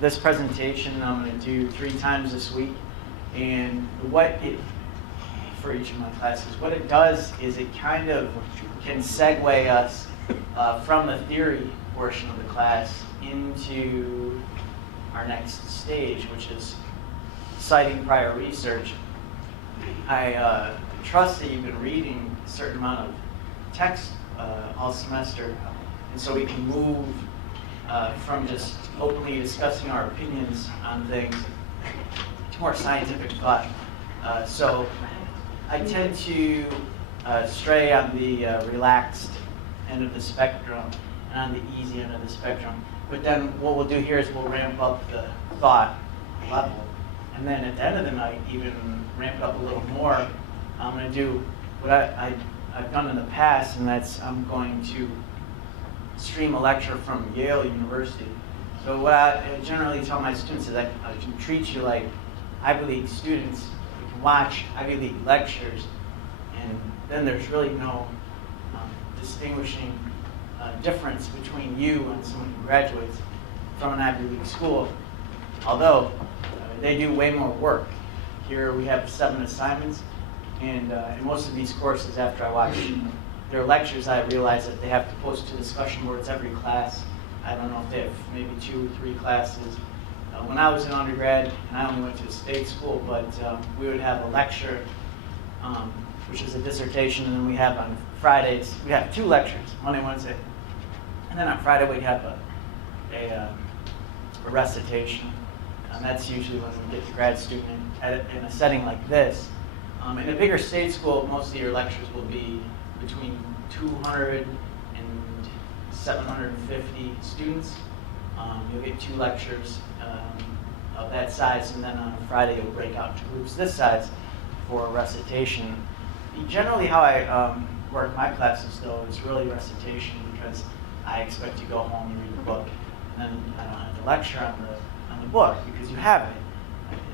this presentation I'm going to do 3 times this week, and for each of my classes, what it does is it kind of can segue us from the theory portion of the class into our next stage, which is citing prior research. I trust that you've been reading a certain amount of text all semester, and so we can move from just openly discussing our opinions on things to more scientific thought. So I tend to stray on the relaxed end of the spectrum and on the easy end of the spectrum. But then what we'll do here is we'll ramp up the thought level. And then at the end of the night, even ramp it up a little more. I'm going to do what I've done in the past, and that's I'm going to stream a lecture from Yale University. So what I generally tell my students is I can treat you like Ivy League students. You can watch Ivy League lectures, and then there's really no distinguishing difference between you and someone who graduates from an Ivy League school, although they do way more work. Here we have 7 assignments, and in most of these courses, after I watch their lectures, I realize that they have to post to discussion boards every class. I don't know if they have maybe 2 or 3 classes. When I was in undergrad, and I only went to a state school, but we would have a lecture, which is a dissertation, and then we have on Fridays, we have 2 lectures, Monday, Wednesday. And then on Friday we have a recitation. And that's usually when we get the grad student in a setting like this. In a bigger state school, most of your lectures will be between 200 and 750 students. You'll get 2 lectures of that size, and then on a Friday you'll break out into groups this size for a recitation. Generally how I work my classes, though, is really recitation, because I expect you to go home and read the book, and then I don't have to lecture on the book because you have it.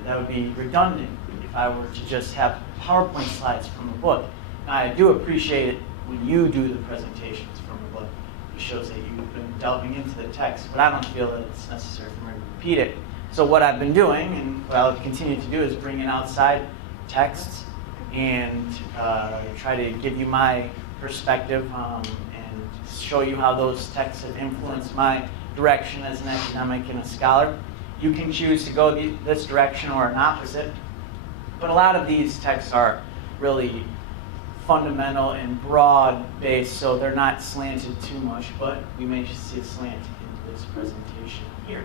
That would be redundant if I were to just have PowerPoint slides from the book. Now, I do appreciate it when you do the presentations from the book. It shows that you've been delving into the text, but I don't feel that it's necessary for me to repeat it. So what I've been doing, and what I'll continue to do, is bring in outside texts and try to give you my perspective and show you how those texts have influenced my direction as an academic and a scholar. You can choose to go this direction or an opposite, but a lot of these texts are really fundamental and broad-based, so they're not slanted too much, but we may see a slant into this presentation here.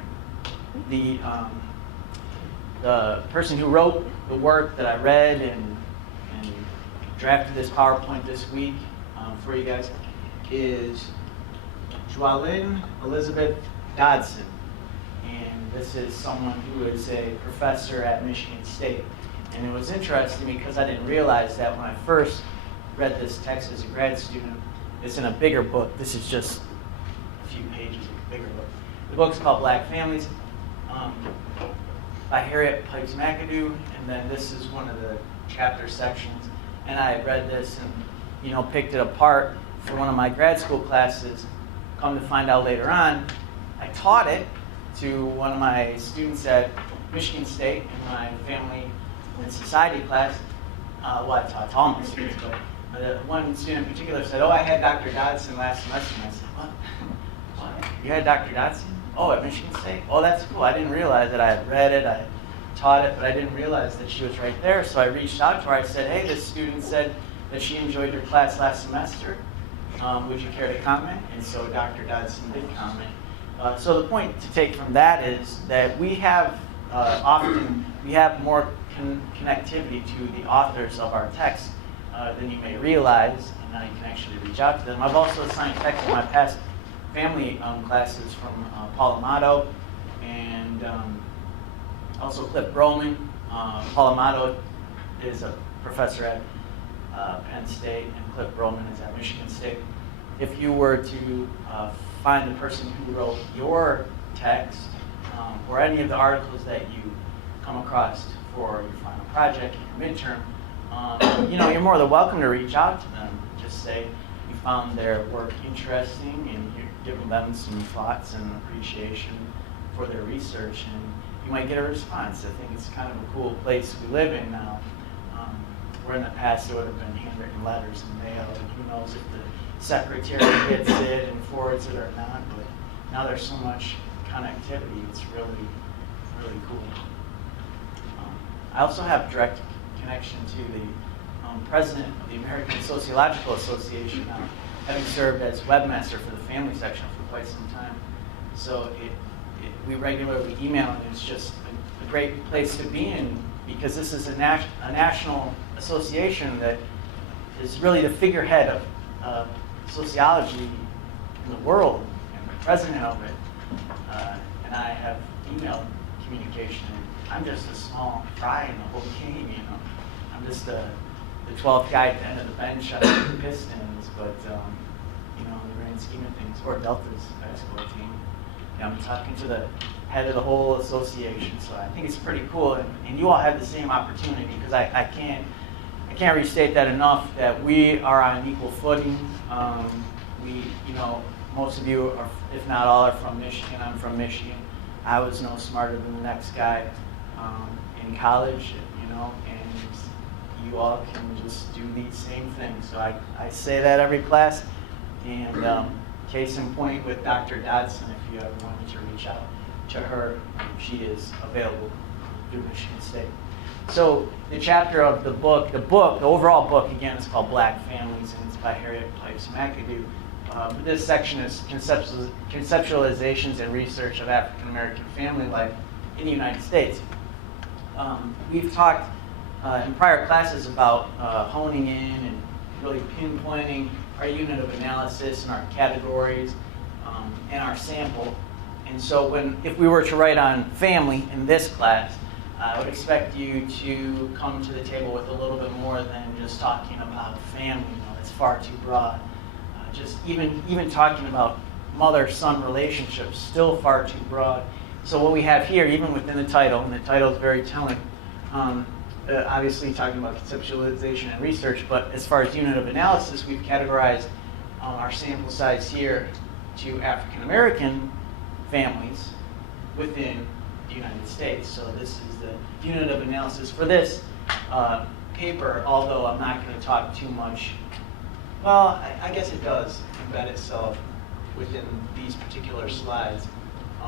The person who wrote the work that I read and drafted this PowerPoint this week for you guys is Joalyn Elizabeth Dodson. And this is someone who is a professor at Michigan State. And it was interesting because I didn't realize that when I first read this text as a grad student. It's in a bigger book. This is just a few pages of a bigger book. The book's called Black Families by Harriet Pipes McAdoo. And then this is one of the chapter sections. And I had read this and picked it apart for one of my grad school classes. Come to find out later on, I taught it to one of my students at Michigan State in my family and society class. Well, I taught to all my students, but one student in particular said, "Oh, I had Dr. Dodson last semester." And I said, "What? You had Dr. Dodson? Oh, at Michigan State? Oh, that's cool. I didn't realize that. I had read it, I taught it, but I didn't realize that she was right there." So I reached out to her. I said, "Hey, this student said that she enjoyed your class last semester. Would you care to comment?" And so Dr. Dodson did comment. So the point to take from that is that we have more connectivity to the authors of our text than you may realize, and now you can actually reach out to them. I've also assigned text in my past family classes from Paul Amato and also Cliff Broman. Paul Amato is a professor at Penn State, and Cliff Broman is at Michigan State. If you were to find the person who wrote your text or any of the articles that you come across for your final project, your midterm, you're more than welcome to reach out to them. Just say you found their work interesting and you're giving them some thoughts and appreciation for their research, and you might get a response. I think it's kind of a cool place we live in now. Where in the past there would have been handwritten letters in the mail, and who knows if the secretary gets it and forwards it or not, but now there's so much connectivity, it's really, really cool. I also have direct connection to the president of the American Sociological Association now, having served as webmaster for the family section for quite some time. So we regularly email, and it's just a great place to be in, because this is a national association that is really the figurehead of sociology in the world, and the president of it. And I have email communication. I'm just a small fry in the whole game, you know. I'm just the 12th guy at the end of the bench on the Pistons, but you know, in the grand scheme of things, or Delta's basketball team. You know, I'm talking to the head of the whole association, so I think it's pretty cool. And you all have the same opportunity, because I can't restate that enough, that we are on equal footing. You know, most of you are, if not all, are from Michigan. I'm from Michigan. I was no smarter than the next guy in college, you know, and you all can just do these same things. So I say that every class, and case in point with Dr. Dodson, if you ever wanted to reach out to her, she is available through Michigan State. So the chapter of the overall book, again, is called Black Families, and it's by Harriet Pipes McAdoo. This section is Conceptualizations and Research of African American Family Life in the United States. We've talked in prior classes about honing in and really pinpointing our unit of analysis and our categories and our sample. And so if we were to write on family in this class, I would expect you to come to the table with a little bit more than just talking about family. You know, that's far too broad. Just even talking about mother-son relationships, still far too broad. So what we have here, even within the title, and the title is very telling, obviously talking about conceptualization and research, but as far as unit of analysis, we've categorized our sample size here to African American families within the United States. So this is the unit of analysis for this paper, although I'm not going to talk too much. Well, I guess it does embed itself within these particular slides.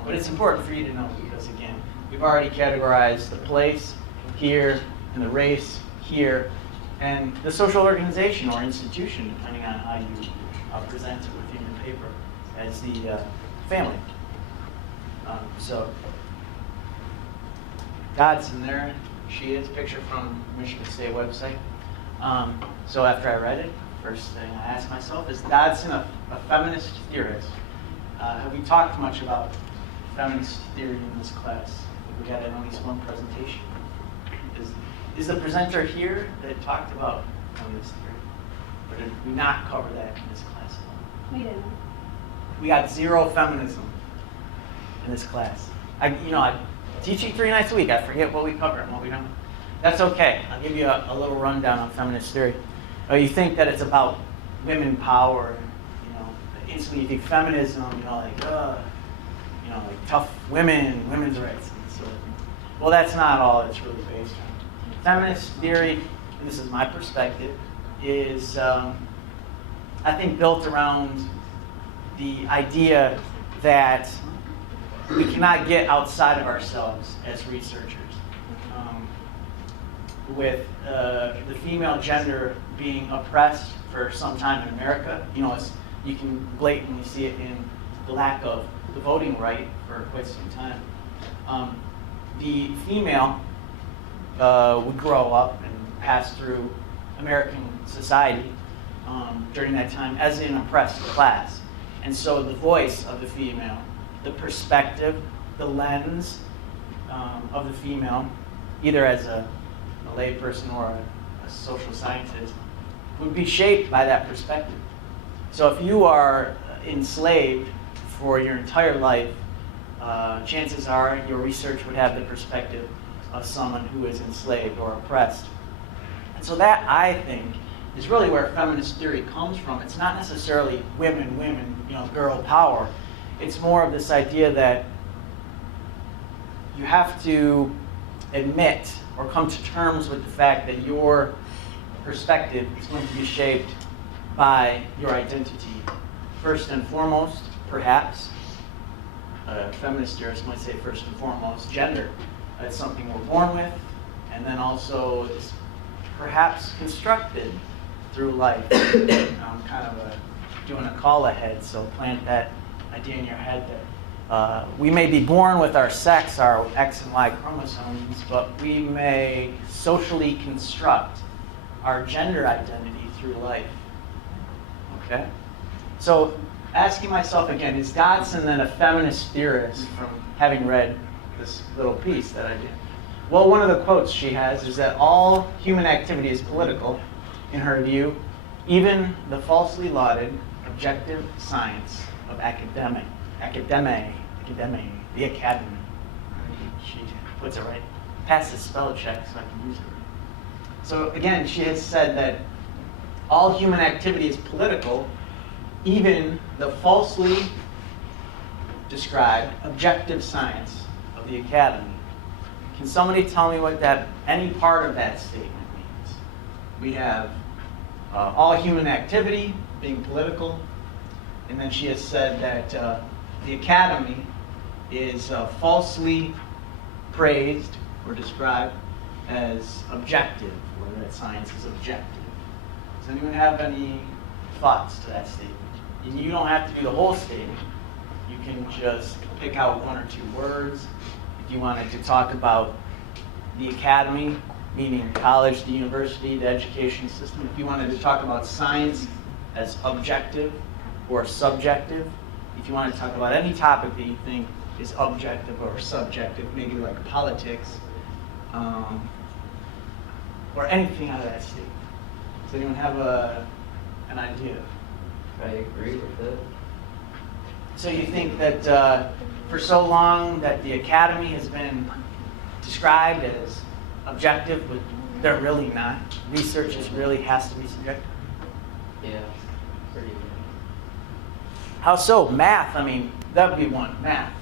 But it's important for you to know, because again, we've already categorized the place here and the race here, and the social organization or institution, depending on how you present it within your paper, as the family. So Dodson there, she is, picture from Michigan State website. So after I read it, first thing I asked myself, is Dodson a feminist theorist? Have we talked much about feminist theory in this class? Have we had at least one presentation? Is the presenter here that talked about feminist theory? Or did we not cover that in this class? We didn't. We got zero feminism in this class. I'm teaching 3 nights a week. I forget what we cover and what we don't. That's okay. I'll give you a little rundown on feminist theory. You think that it's about women power, instantly you think feminism, like tough women, women's rights, and so. Well, that's not all it's really based on. Feminist theory, and this is my perspective, is I think built around the idea that we cannot get outside of ourselves as researchers. With the female gender being oppressed for some time in America, you can blatantly see it in the lack of the voting right for quite some time. The female would grow up and pass through American society during that time as an oppressed class. And so the voice of the female, the perspective, the lens of the female, either as a layperson or a social scientist, would be shaped by that perspective. So if you are enslaved for your entire life, chances are your research would have the perspective of someone who is enslaved or oppressed. And so that, I think, is really where feminist theory comes from. It's not necessarily women, girl power. It's more of this idea that you have to admit or come to terms with the fact that your perspective is going to be shaped by your identity. First and foremost, perhaps, feminist theorists might say first and foremost, gender. It's something we're born with, and then also is perhaps constructed through life. I'm kind of doing a call ahead, so plant that idea in your head that we may be born with our sex, our X and Y chromosomes, but we may socially construct our gender identity through life. Okay? So asking myself again, is Dodson then a feminist theorist from having read this little piece that I did? Well, one of the quotes she has is that all human activity is political, in her view, even the falsely lauded objective science of the academy. She puts it right. Passes spell check so I can use it. So again, she has said that all human activity is political, even the falsely described objective science of the academy. Can somebody tell me what any part of that statement means? We have all human activity being political, and then she has said that the academy is falsely praised or described as objective, or that science is objective. Does anyone have any thoughts to that statement? And you don't have to do the whole statement. You can just pick out one or two words. If you wanted to talk about the academy, meaning college, the university, the education system, if you wanted to talk about science as objective or subjective, if you wanted to talk about any topic that you think is objective or subjective, maybe like politics, or anything out of that statement. Does anyone have an idea? I agree with it. So you think that for so long that the academy has been described as objective, but they're really not. Research really has to be subjective. Yeah, pretty good. How so? Math, I mean, that would be one. Math,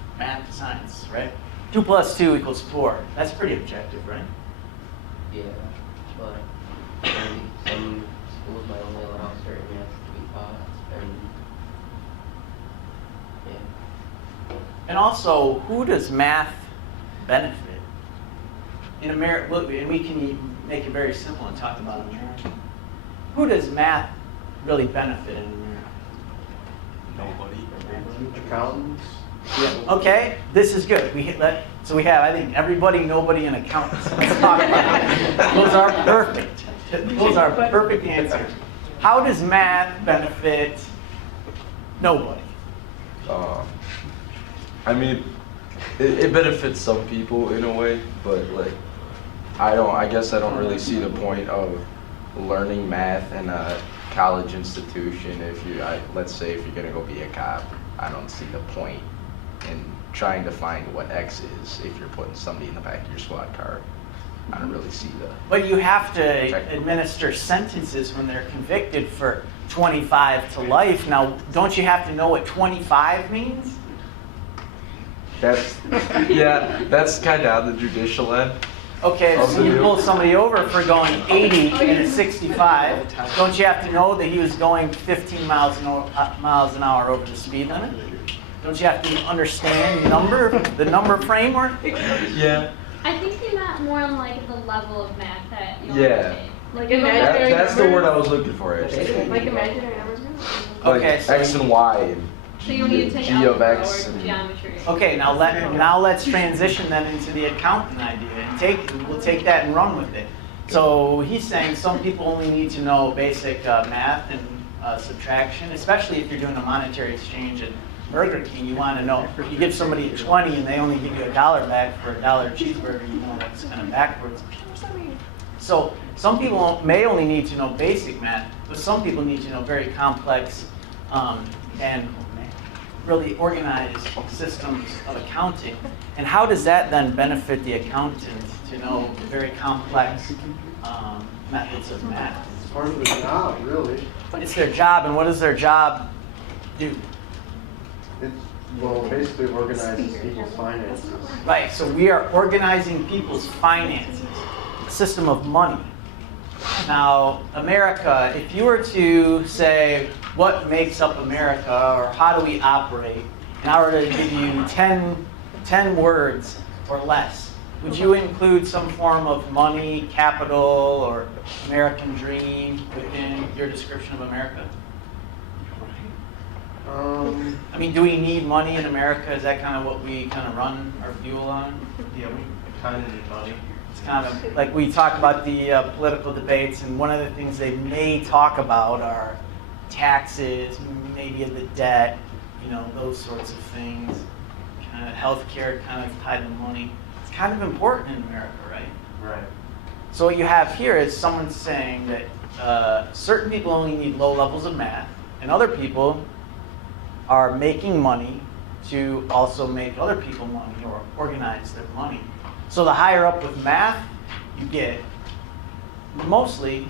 science, right? 2 + 2 = 4. That's pretty objective, right? Yeah, but some schools might only allow certain maths to be taught, and yeah. And also, who does math benefit? In America, and we can make it very simple and talk about America. Who does math really benefit in America? Nobody. Accountants? Yeah. Okay, this is good. So we have, I think, everybody, nobody, and accountants. Let's talk about it. Those are perfect. Those are perfect answers. How does math benefit nobody? I mean, it benefits some people in a way, but like, I guess I don't really see the point of learning math in a college institution. Let's say if you're gonna go be a cop, I don't see the point in trying to find what X is if you're putting somebody in the back of your squad car. I don't really see the. But you have to administer sentences when they're convicted for 25 to life. Now, don't you have to know what 25 means? That's kind of on the judicial end. Okay, so you pull somebody over for going 80 in a 65. Don't you have to know that he was going 15 miles an hour over the speed limit? Don't you have to understand the number framework? Yeah. I think they meant more on like the level of math that you Yeah. take. Like imaginary That's the word numbers? I was looking for, actually. Like imaginary numbers? Like Okay, so X and Y and So you need to take G of algebra X or and geometry. Okay, now let's transition then into the accountant idea, and we'll take that and run with it. So he's saying some people only need to know basic math and subtraction, especially if you're doing a monetary exchange at Burger King. You want to know, you give somebody 20 and they only give you $1 back for a $1 cheeseburger, you know that's kind of backwards. So some people may only need to know basic math, but some people need to know very complex and really organized systems of accounting. And how does that then benefit the accountant to know very complex methods of math? It's part of the job, really. It's their job, and what does their job do? It's Well, basically organizes people's finances. Right, so we are organizing people's finances, a system of money. Now, America, if you were to say what makes up America or how do we operate, and I were to give you 10 words or less, would you include some form of money, capital, or American dream within your description of America? I mean, do we need money in America? Is that kind of what we kind of run our fuel on? Yeah, we kind of need money. It's kind of like we talk about the political debates, and one of the things they may talk about are taxes, maybe the debt, you know, those sorts of things. Kind of healthcare kind of tied to money. It's kind of important in America, right? Right. So what you have here is someone saying that certain people only need low levels of math, and other people are making money to also make other people money or organize their money. So the higher up with math you get, mostly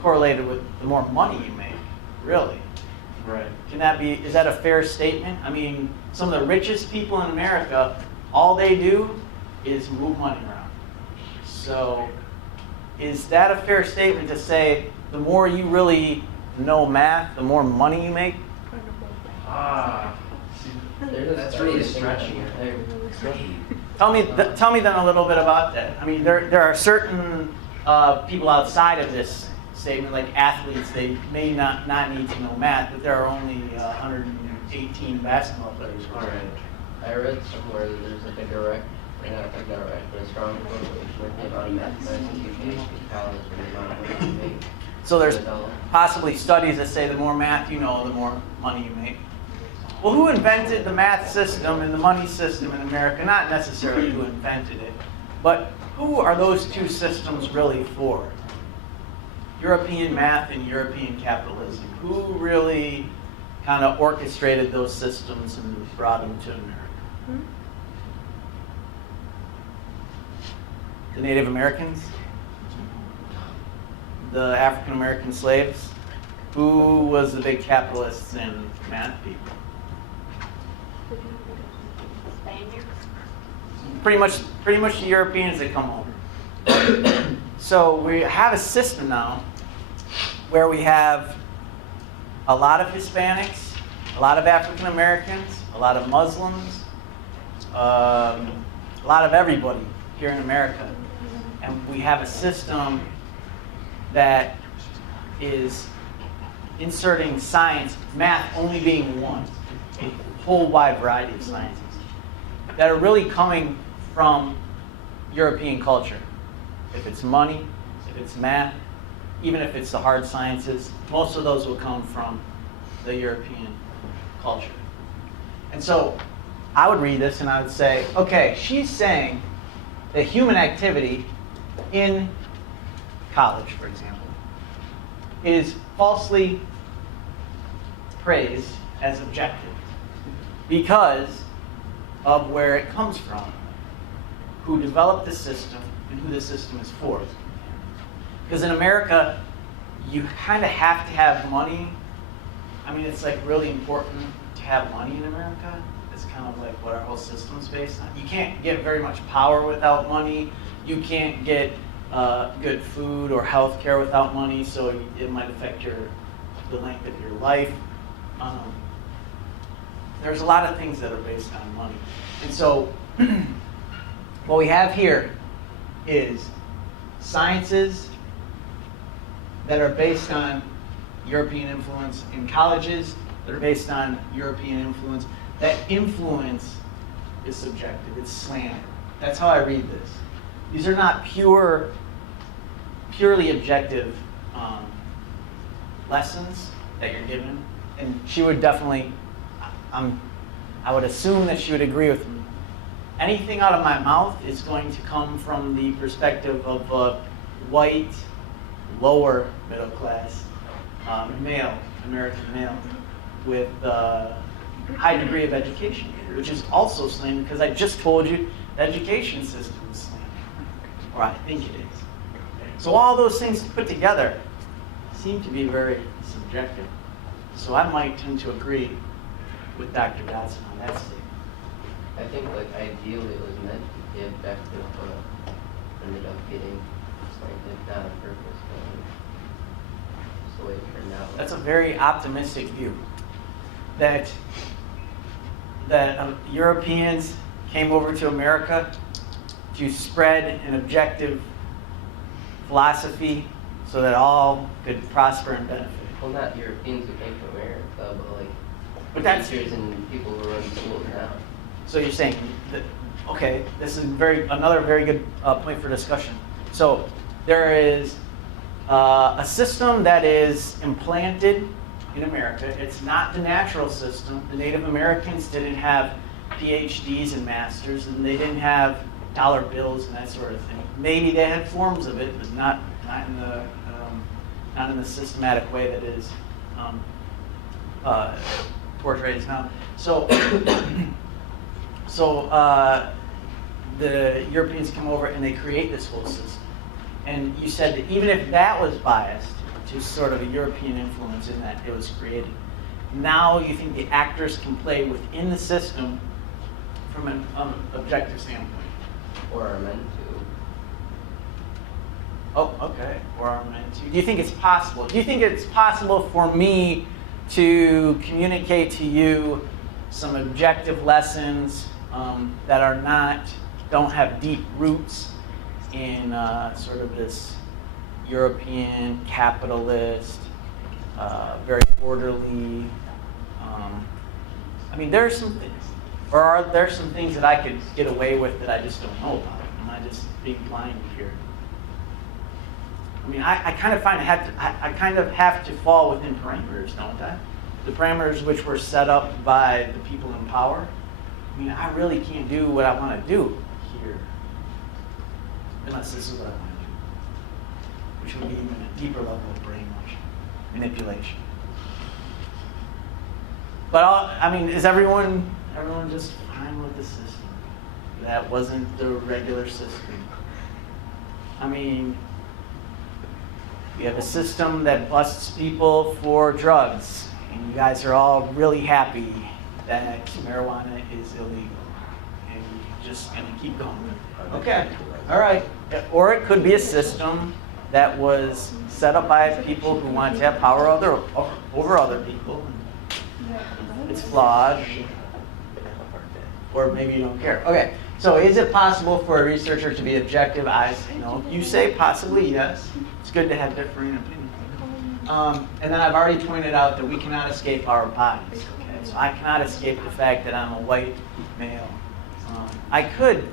correlated with the more money you make, really. Right. Is that a fair statement? I mean, some of the richest people in America, all they do is move money around. So is that a fair statement to say the more you really know math, the more money you make? That's really stretching it. Tell me then a little bit about that. I mean, there are certain people outside of this statement, like athletes, they may not need to know math, but there are only 118 basketball players. All right. I read somewhere that there's like a direct, or not a direct, but a strong correlation with the amount of mathematics you take in college and the amount of money you make. So there's per dollar. possibly studies that say the more math you know, the more money you make. Well, who invented the math system and the money system in America? Not necessarily who invented it, but who are those two systems really for? European math and European capitalism. Who really kind of orchestrated those systems and brought them to America? The Native Americans? The African American slaves? Who was the big capitalists and math people? Pretty much the Europeans that come over. So we have a system now where we have a lot of Hispanics, a lot of African Americans, a lot of Muslims, a lot of everybody here in America. And we have a system that is inserting science, math only being one, a whole wide variety of sciences that are really coming from European culture. If it's money, if it's math, even if it's the hard sciences, most of those will come from the European culture. And so I would read this and I would say, okay, she's saying that human activity in college, for example, is falsely praised as objective because of where it comes from, who developed the system, and who the system is for. Because in America, you kind of have to have money. I mean, it's like really important to have money in America. It's kind of like what our whole system's based on. You can't get very much power without money. You can't get good food or health care without money, so it might affect the length of your life. There's a lot of things that are based on money. And so what we have here is sciences that are based on European influence in colleges that are based on European influence. That influence is subjective, it's slanted. That's how I read this. These are not purely objective lessons that you're given. And she would definitely, I would assume that she would agree with me. Anything out of my mouth is going to come from the perspective of a white, lower middle class male, American male, with a high degree of education, which is also slanted because I just told you the education system is slanted, or I think it is. So all those things put together seem to be very subjective. So I might tend to agree with Dr. Dodson on that statement. I think like ideally it was meant to be objective, but ended up getting slanted, not on purpose, but just the way it turned out. That's a very optimistic view. That Europeans came over to America to spread an objective philosophy so that all could prosper and benefit. Well, not Europeans who came from America, but like But that's teachers and people who run schools now. so you're saying that, okay, this is another very good point for discussion. So there is a system that is implanted in America. It's not the natural system. The Native Americans didn't have PhDs and masters, and they didn't have dollar bills and that sort of thing. Maybe they had forms of it, but not in the systematic way that is portrayed now. So the Europeans come over and they create this whole system. And you said that even if that was biased to sort of a European influence in that it was created, now you think the actors can play within the system from an objective standpoint. Or are meant to. Oh, okay. Or are meant to. Do you think it's possible? Do you think it's possible for me to communicate to you some objective lessons that don't have deep roots in sort of this European capitalist, very orderly? I mean, there are some things, or are there some things that I could get away with that I just don't know about? Am I just being blind here? I mean, I kind of find I kind of have to fall within parameters, don't I? The parameters which were set up by the people in power. I mean, I really can't do what I want to do here, unless this is what I want to do, which would be even a deeper level of brainwashing, manipulation. But I mean, is everyone just fine with the system? That wasn't the regular system. I mean, we have a system that busts people for drugs, and you guys are all really happy that marijuana is illegal, and you're just gonna keep going. Okay, all right. Or it could be a system that was set up by people who want to have power over other people. It's flawed, or maybe you don't care. Okay, so is it possible for a researcher to be objective? I say no. You say possibly yes. It's good to have differing opinions. And then I've already pointed out that we cannot escape our bodies. Okay, so I cannot escape the fact that I'm a white male. I could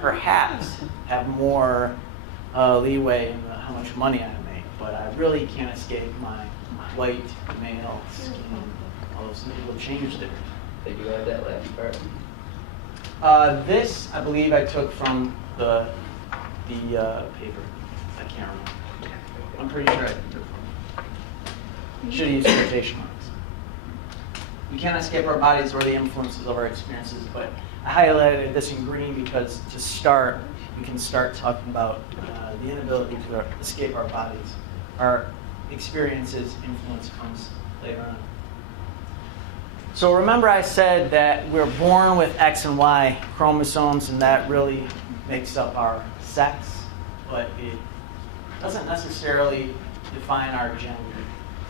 perhaps have more leeway in how much money I make, but I really can't escape my white male skin. All those things will change there. Did you have that last part? This, I believe, I took from the paper. I can't remember. I'm pretty sure I took it from. Should have used quotation marks. We can't escape our bodies or the influences of our experiences, but I highlighted this in green because to start, we can start talking about the inability to escape our bodies. Our experiences, influence comes later on. So remember I said that we're born with X and Y chromosomes, and that really makes up our sex, but it doesn't necessarily define our gender.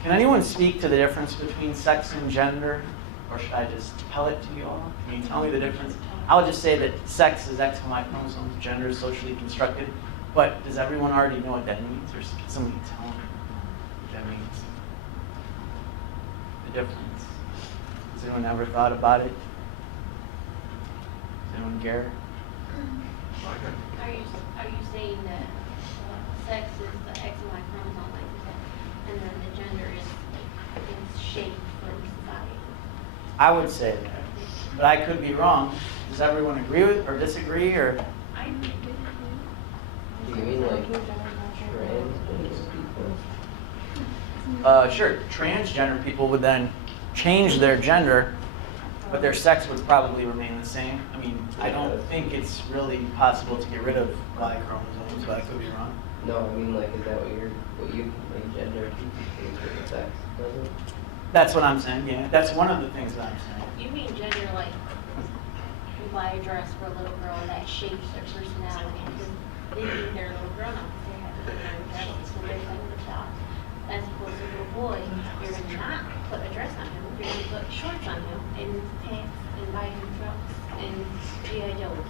Can anyone speak to the difference between sex and gender, or should I just tell it to you all? Can you tell me the difference? I would just say that sex is X and Y chromosomes, gender is socially constructed, but does everyone already know what that means, or can somebody tell me what that means? The difference. Has anyone ever thought about it? Does anyone care? Are you saying that sex is the X and Y chromosome, like you said, and then the gender is it's shaped from society? I would say that, but I could be wrong. Does everyone agree with or disagree, or? I agree. Do you mean like trans people? Sure, transgender people would then change their gender, but their sex would probably remain the same. I mean, I don't think it's really possible to get rid of Y chromosomes, but I could be wrong. No, I mean like is that what you like gender changes with sex, does it? That's what I'm saying, yeah. That's one of the things that I'm saying. You mean gender, like, you buy a dress for a little girl that shapes their personality, because they think they're a little grown up, they have to wear a dress, so they're like the top. As opposed to a little boy, you're gonna not put a dress on him, you're gonna put shorts on him, and pants, and buy him trucks, and G.I. Joes.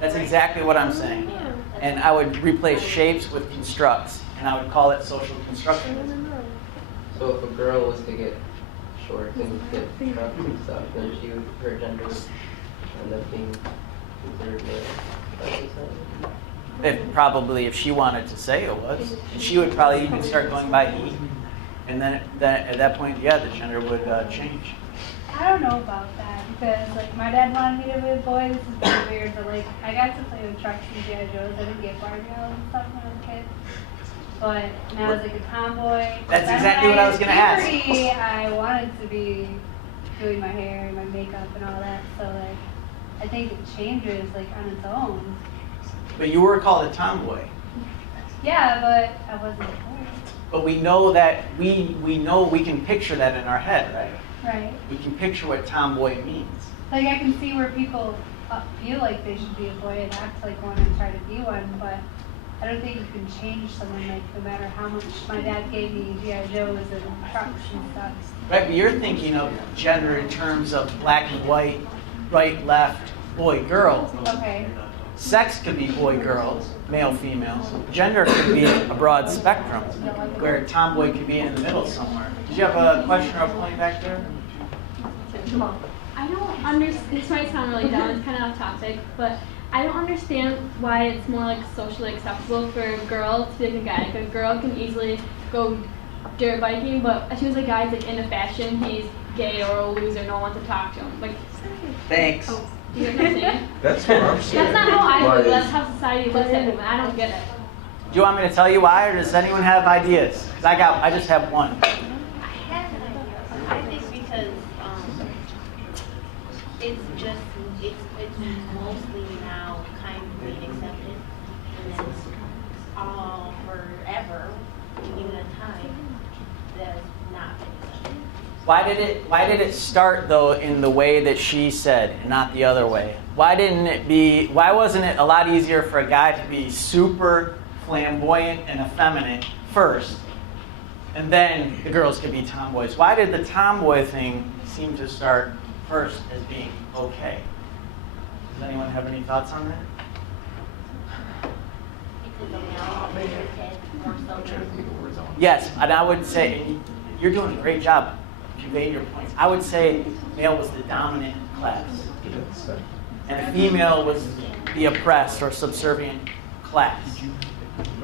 That's exactly what I'm saying. Yeah. And I would replace shapes with constructs, and I would call it social constructionism. So if a girl was to get shorts and get trucks and stuff, then her gender would end up being considered male. That's what you're saying? If she wanted to say it was. And she would probably even start going by he. And then at that point, yeah, the gender would change. I don't know about that because like my dad wanted me to be a boy. This is very weird, but like I got to play with trucks and G.I. Joes. I didn't get Barbie dolls and stuff when I was a kid. But when I was like a tomboy. That's then exactly when what I was gonna ask. puberty, I wanted to be doing my hair and my makeup and all that. So like I think it changes like on its own. But you were called a tomboy. Yeah, but I wasn't a boy. But we know that we know we can picture that in our head, right? Right. We can picture what tomboy means. Like I can see where people feel like they should be a boy and act like one and try to be one, but I don't think you can change someone like no matter how much my dad gave me G.I. Joes and trucks and stuff. Right, but you're thinking of gender in terms of black and white, right, left, boy, girl. Okay. Sex could be boy, girl, male, female. Gender could be a broad spectrum, where tomboy could be in the middle somewhere. Did you have a question or a point back there? I don't understand, this might sound really dumb, it's kind of off topic, but I don't understand why it's more like socially acceptable for a girl to be like a guy. Like a girl can easily go dirt biking, but as soon as a guy's like into fashion, he's gay or a loser, no one wants to talk to him. Like, Thanks. do you get what I'm saying? That's what I'm saying. That's not how I Like, live, that's how society looks at women, I don't get it. Do you want me to tell you why, or does anyone have ideas? 'Cause I just have one. I have an idea. I think because it's mostly now kind of being accepted, and it's all forever, even a time that has not been accepted. Why did it start though in the way that she said, and not the other way? Why wasn't it a lot easier for a guy to be super flamboyant and effeminate first, and then the girls could be tomboys? Why did the tomboy thing seem to start first as being okay? Does anyone have any thoughts on that? Because of now, more so than Yes, and I would say, and you're doing a great job conveying your points. I would say male was the dominant class, and female was the oppressed or subservient class.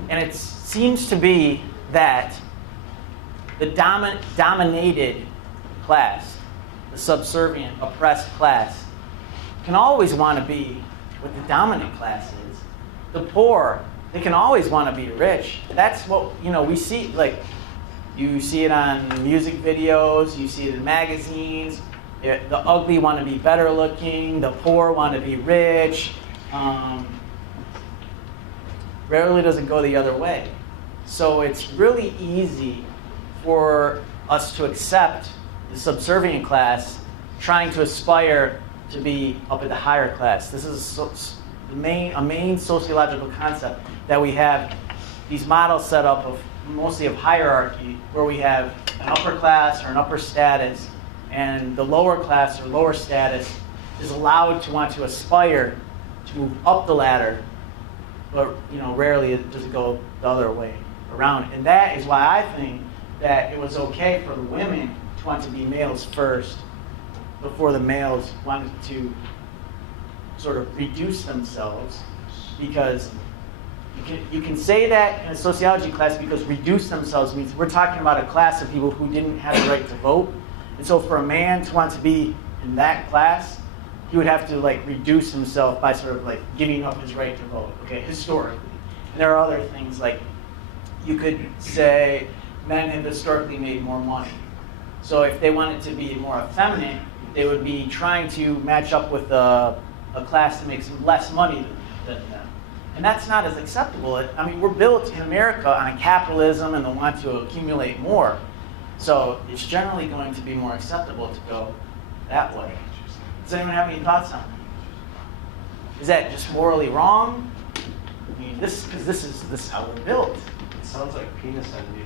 And it seems to be that the dominated class, the subservient, oppressed class, can always want to be what the dominant class is. The poor, they can always want to be rich. That's what, we see, like, you see it on music videos, you see it in magazines. The ugly want to be better looking, the poor want to be rich. Rarely does it go the other way. So it's really easy for us to accept the subservient class trying to aspire to be up at the higher class. This is a main sociological concept that we have these models set up of mostly of hierarchy, where we have an upper class or an upper status, and the lower class or lower status is allowed to want to aspire to move up the ladder, but rarely does it go the other way around. And that is why I think that it was okay for the women to want to be males first before the males wanted to sort of reduce themselves, because you can say that in a sociology class, because reduce themselves means we're talking about a class of people who didn't have the right to vote. And so for a man to want to be in that class, he would have to reduce himself by sort of giving up his right to vote, okay, historically. And there are other things, like you could say men have historically made more money. So if they wanted to be more effeminate, they would be trying to match up with a class that makes less money than them. And that's not as acceptable. I mean, we're built in America on capitalism and the want to accumulate more. So it's generally going to be more acceptable to go that way. Does anyone have any thoughts on it? Is that just morally wrong? I mean, because this is how we're built. It sounds like penis envy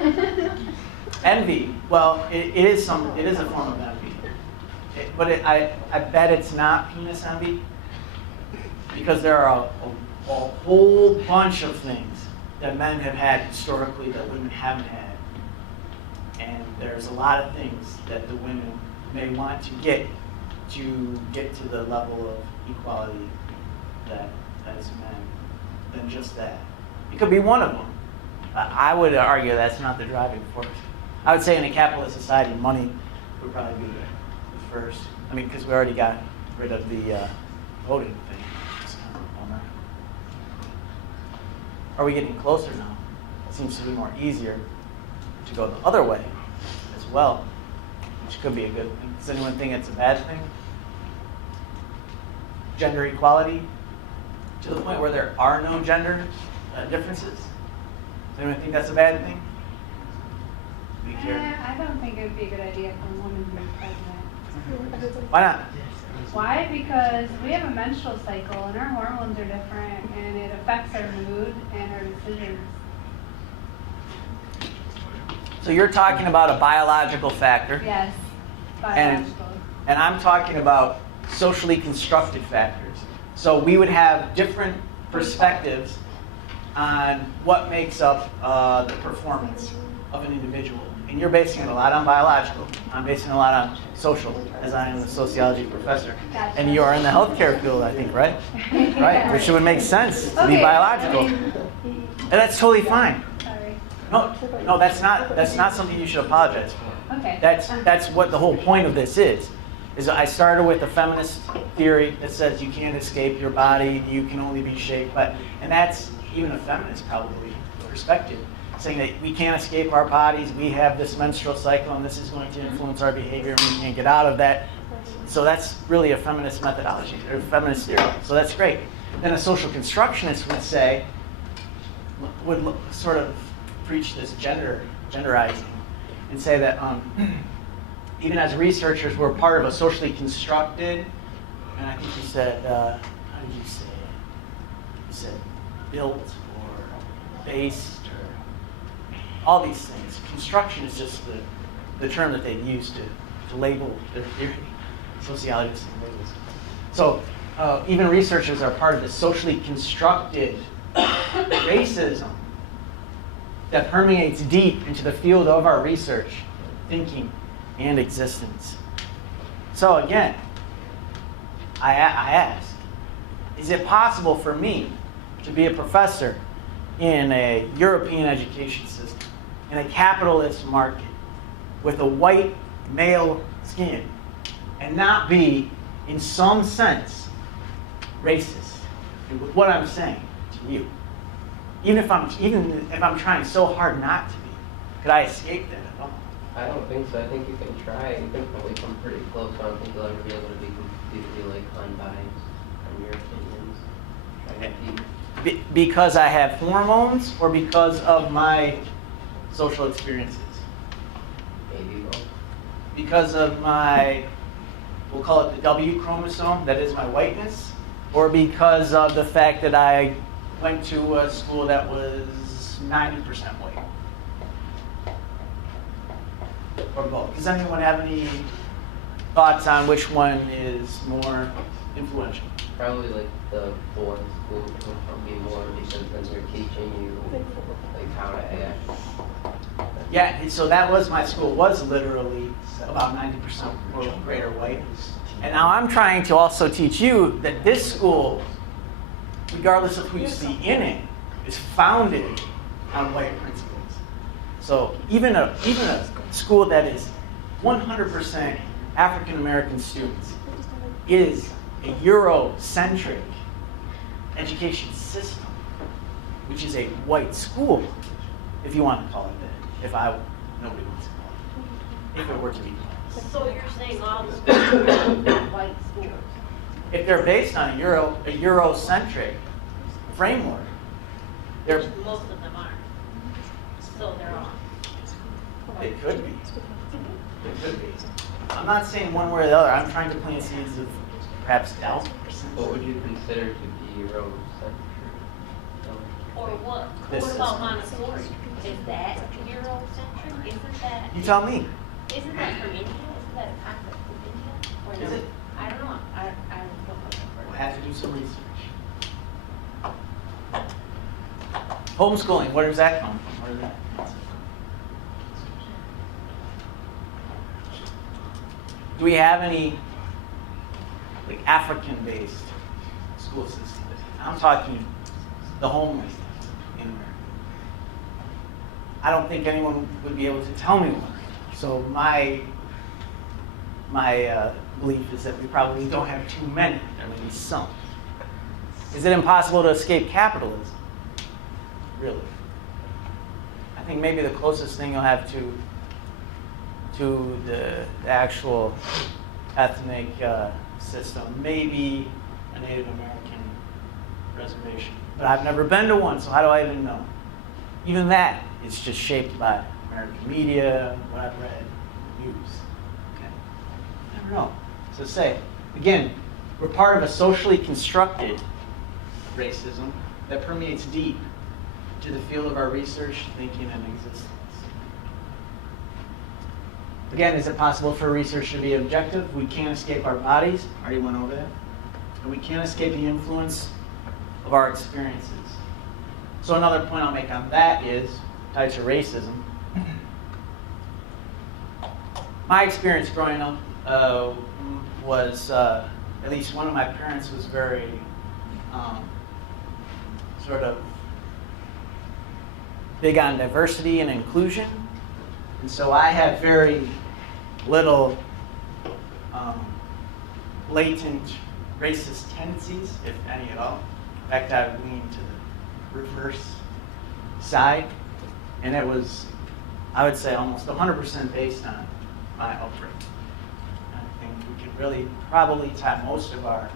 to me. Envy. Well, it is a form of envy. I bet it's not penis envy, because there are a whole bunch of things that men have had historically that women haven't had. And there's a lot of things that the women may want to get to the level of equality that as men than just that. It could be one of them. I would argue that's not the driving force. I would say in a capitalist society, money would probably be the first. I mean, because we already got rid of the voting thing. It's kind of a bummer. Are we getting closer now? It seems to be more easier to go the other way as well, which could be a good thing. Does anyone think it's a bad thing? Gender equality to the point where there are no gender differences? Does anyone think that's a bad thing? Be careful. I don't think it would be a good idea for a woman to be president. Why not? Why? Because we have a menstrual cycle and our hormones are different and it affects our mood and our decisions. So you're talking about a biological factor. Yes, biological. And I'm talking about socially constructed factors. So we would have different perspectives on what makes up the performance of an individual. And you're basing it a lot on biological. I'm basing it a lot on social, as I am a sociology professor. Gotcha. And you are in the healthcare field, I think, right? Right, which would make sense to be Okay. biological. And that's totally fine. Sorry. No, that's not something you should apologize for. Okay. That's what the whole point of this is I started with a feminist theory that says you can't escape your body, you can only be shaped by, and that's even a feminist probably perspective, saying that we can't escape our bodies, we have this menstrual cycle and this is going to influence our behavior and we can't get out of that. So that's really a feminist methodology, or feminist theory. So that's great. Then a social constructionist would sort of preach this genderizing and say that even as researchers, we're part of a socially constructed, and I think you said, how did you say it? You said built or based or all these things. Construction is just the term that they use to label their theory. Sociologists and labels. So even researchers are part of this socially constructed racism that permeates deep into the field of our research, thinking, and existence. So again, I ask, is it possible for me to be a professor in a European education system, in a capitalist market, with a white male skin, and not be, in some sense, racist with what I'm saying to you? Even if I'm trying so hard not to be, could I escape that at all? I don't think so. I think you can try. You can probably come pretty close. I don't think you'll ever be able to be completely unbiased on your opinions. Try to keep. Because I have hormones, or because of my social experiences? Maybe both. Because of my, we'll call it the W chromosome, that is my whiteness, or because of the fact that I went to a school that was 90% white? Or both? Does anyone have any thoughts on which one is more influential? Probably like the boys' school would probably be more because then they're teaching you like how to act. Yeah, so that was, my school was literally about 90% or greater white. And now I'm trying to also teach you that this school, regardless of who you see in it, is founded on white principles. So even a school that is 100% African American students is a Eurocentric education system, which is a white school, if you want to call it that. Nobody wants to call it. If it were to be called. So you're saying all the schools are not white schools? If they're based on a Eurocentric framework, they're Most of them are. So they're all. It could be. It could be. I'm not saying one way or the other. I'm trying to plant seeds of perhaps doubt. What would you consider to be Eurocentric? Or what? This What about system. Montessori? Is that Eurocentric? Isn't that? You tell me. Isn't that from India? Isn't that a concept from India? Or Is no? it? I don't know. I don't know. We'll have to do some research. Homeschooling, where does that come from? Where does that come from? Do we have any like African-based school systems? I'm talking the homeless in America. I don't think anyone would be able to tell me one. So my belief is that we probably don't have too many. There may be some. Is it impossible to escape capitalism? Really? I think maybe the closest thing you'll have to the actual ethnic system may be a Native American reservation. But I've never been to one, so how do I even know? Even that is just shaped by American media, what I've read, news. Okay? I don't know. So say, again, we're part of a socially constructed racism that permeates deep to the field of our research, thinking, and existence. Again, is it possible for research to be objective? We can't escape our bodies. I already went over that. And we can't escape the influence of our experiences. So another point I'll make on that is, tied to racism, my experience growing up was, at least one of my parents was very sort of big on diversity and inclusion. And so I had very little latent racist tendencies, if any at all. In fact, I leaned to the reverse side. And it was, I would say, almost 100% based on my upbringing. I think we could really probably tie most of our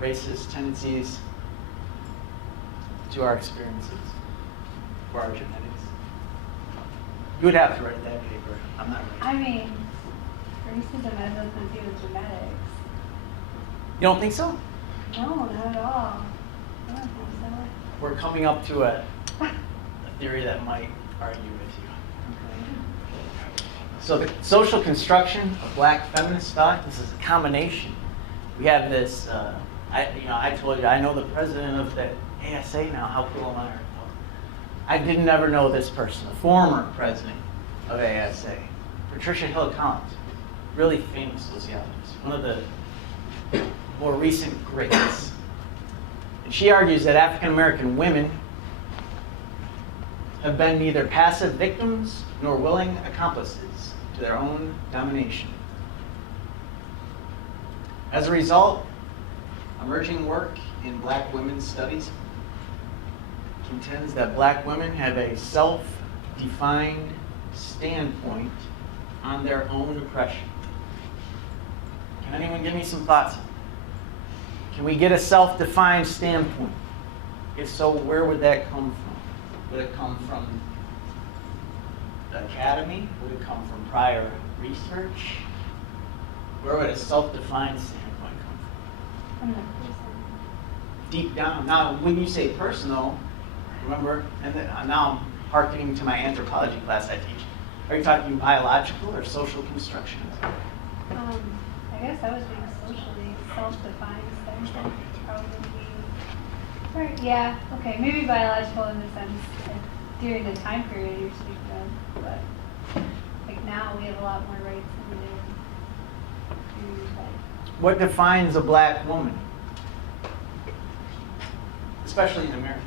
racist tendencies to our experiences, or our genetics. You would have to write that paper. I'm not writing. I mean, racism has nothing to do with genetics. You don't think so? No, not at all. I don't think We're coming up to a theory that might argue with you. Okay. So the social construction of black feminist thought, this is a combination. We have this, I told you, I know the president of the ASA now. How cool am I? I didn't ever know this person, the former president of ASA, Patricia Hill Collins, really famous sociologist, one of the more recent greats. And she argues that African American women have been neither passive victims nor willing accomplices to their own domination. As a result, emerging work in black women's studies contends that black women have a self-defined standpoint on their own oppression. Can anyone give me some thoughts? Can we get a self-defined standpoint? If so, where would that come from? Would it come from the academy? Would it come from prior research? Where would a self-defined standpoint come from? I'm not person. Deep down. Now, when you say personal, remember, and then, now I'm hearkening to my anthropology class I teach. Are you talking biological or social construction? I guess I was being socially self-defined, so that probably be, right, yeah, okay, maybe biological in the sense that during the time period you're speaking of, but like now we have a lot more rights than we did. What defines a black woman? Especially in America.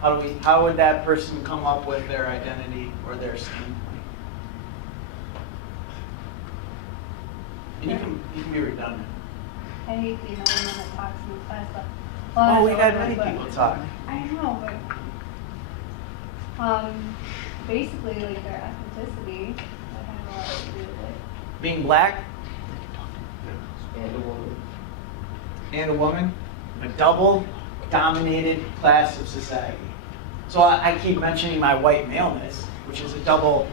How would that person come up with their identity or their standpoint? And you can be redundant. I hate being the one that talks in the class, but. Oh, we've had many people talk. I know, but, basically like their ethnicity, that had a lot to do with it. Being black And a woman. and a woman, a double dominated class of society. So I keep mentioning my white maleness, which is a double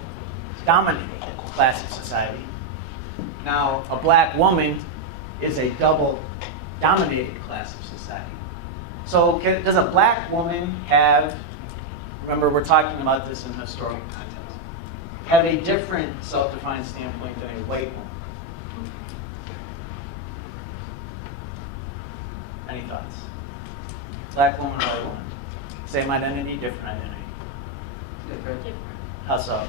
dominated class of society. Now, a black woman is a double dominated class of society. So does a black woman have, remember we're talking about this in historical context, have a different self-defined standpoint than a white woman? Any thoughts? Black woman, white woman. Same identity, different identity. Different. Different. How so?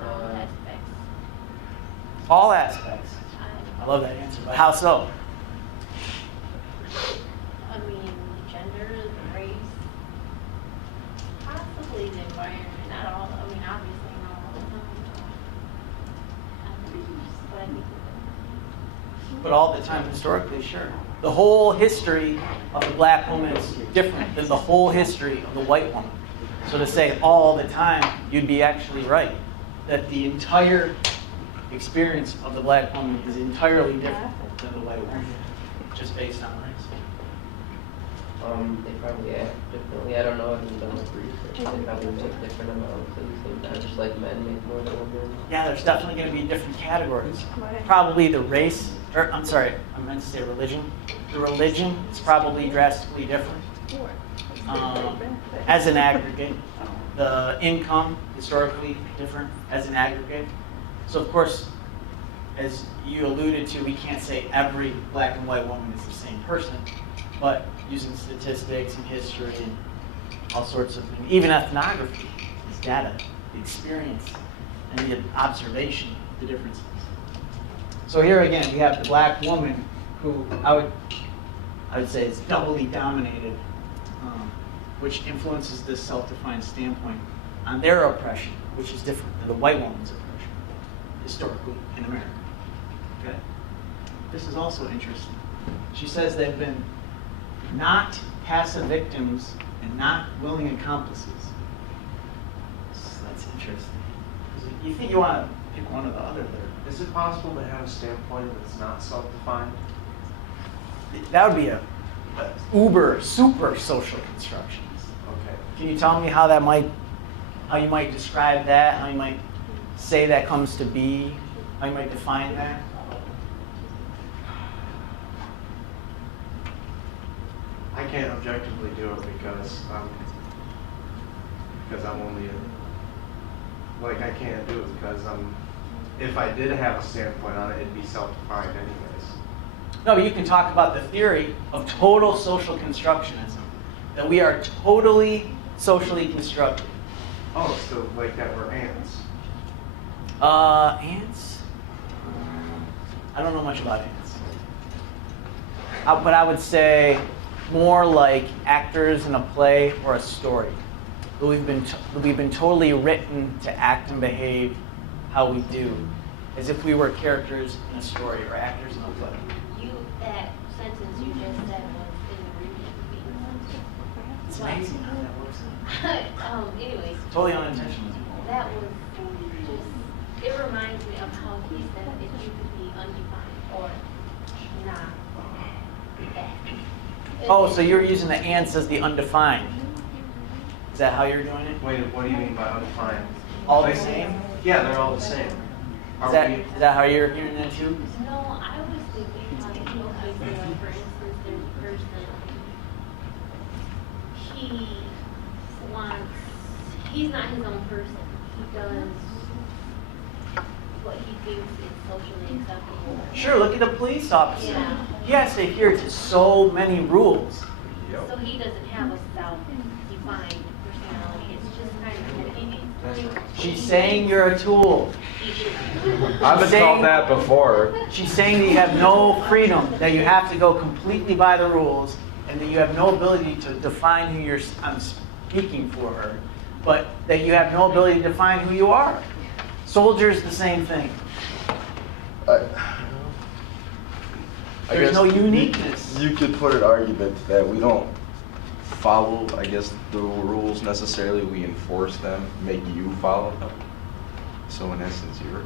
In all aspects. All aspects. I love that answer, but how so? I mean, gender, the race, possibly the environment, not all, I mean, obviously not all the time. But I think But all the time historically, sure. The whole history of the black woman is different than the whole history of the white woman. So to say all the time, you'd be actually right. That the entire experience of the black woman is entirely different than the white woman, just based on race. They probably act differently. I don't know. I haven't done much research. They probably make different amounts at the same time, just like men make more than women. Yeah, there's definitely going to be different categories. Probably the race, or I'm sorry, I meant to say religion. The religion is probably drastically different as an aggregate. The income, historically different as an aggregate. So of course, as you alluded to, we can't say every black and white woman is the same person, but using statistics and history and all sorts of things, even ethnography is data, the experience, and the observation of the differences. So here again, we have the black woman who I would say is doubly dominated, which influences this self-defined standpoint on their oppression, which is different than the white woman's oppression, historically in America. Okay? This is also interesting. She says they've been not passive victims and not willing accomplices. So that's interesting. 'Cause you think you want to pick one or the other there. Is it possible to have a standpoint that's not self-defined? That would be a uber, super social constructions. Okay. Can you tell me how you might describe that, how you might say that comes to be, how you might define that? I can't objectively do it because I'm only I can't do it because if I did have a standpoint on it, it'd be self-defined anyways. No, but you can talk about the theory of total social constructionism, that we are totally socially constructed. Oh, so like that we're ants. Ants? I don't know much about ants. But I would say more like actors in a play or a story. We've been totally written to act and behave how we do, as if we were characters in a story or actors in a play. that sentence you just said was in the reading. It's amazing how that works. Anyways, Totally unintentional. that was just, it reminds me of how he said if you could be undefined or not that. Oh, so you're using the ants as the undefined. Is that how you're doing it? Wait, what do you mean by undefined? All the same? Yeah, they're all the same. Is that how you're hearing that too? No, I was thinking like, okay, so for instance, there's a person, he's not his own person. He does what he thinks is socially acceptable. Sure, look at a police officer. Yeah. He has to adhere to so many rules. So he doesn't have a self-defined personality. It's just kind of She's saying you're a tool. I've been saying- called that before. She's saying that you have no freedom, that you have to go completely by the rules, and that you have no ability to define who you're, I'm speaking for her, but that you have no ability to define who you are. Soldiers, the same thing. I There's guess no uniqueness. You could put an argument that we don't follow, I guess, the rules necessarily. We enforce them, make you follow them. So in essence, you're...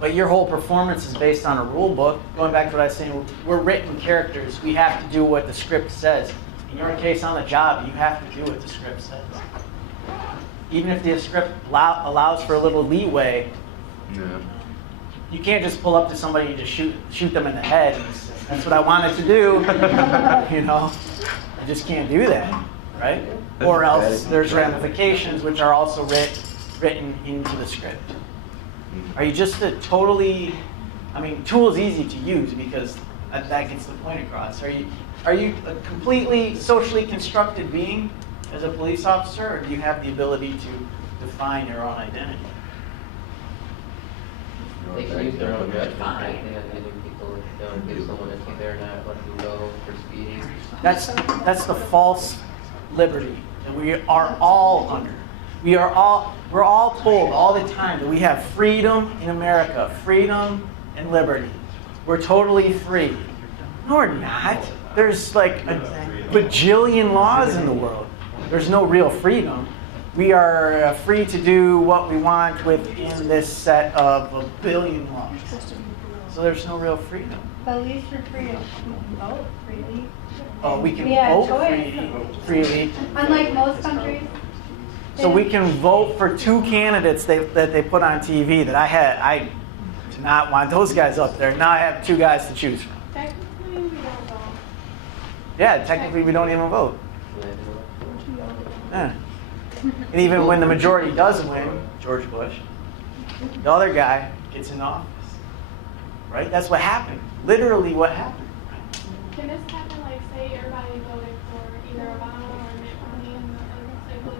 But your whole performance is based on a rule book. Going back to what I was saying, we're written characters. We have to do what the script says. in your case on the job, you have to do what the script says. Even if the script allows for a little leeway, Yeah. you can't just pull up to somebody and just shoot them in the head and say, that's what I wanted to do. You know, you just can't do that, right? Or else there's ramifications which are also written into the script. Are you just a totally, I mean, tool is easy to use because that gets the point across. Are you a completely socially constructed being as a police officer, or do you have the ability to define your own identity? They can use their own judgment, right? They have to give people, if they don't give someone a ticket or not, let them go for speeding. That's the false liberty that we are all under. We're all told all the time that we have freedom in America, freedom and liberty. We're totally free. No, we're not. There's like a bajillion laws in the world. There's no real freedom. We are free to do what we want within this set of a billion laws. So there's no real freedom. But at least you're free to vote freely. Oh, we can Yeah, vote choice. freely. Unlike most countries. So we can vote for two candidates that they put on TV that I did not want those guys up there. Now I have two guys to choose from. Technically, we don't vote. Yeah, technically we don't even vote. Yeah. And even when the majority does win, George Bush, the other guy gets in office. Right? That's what happened. Literally what happened. Can this happen, like, say everybody voted for either Obama or Mitt Romney in the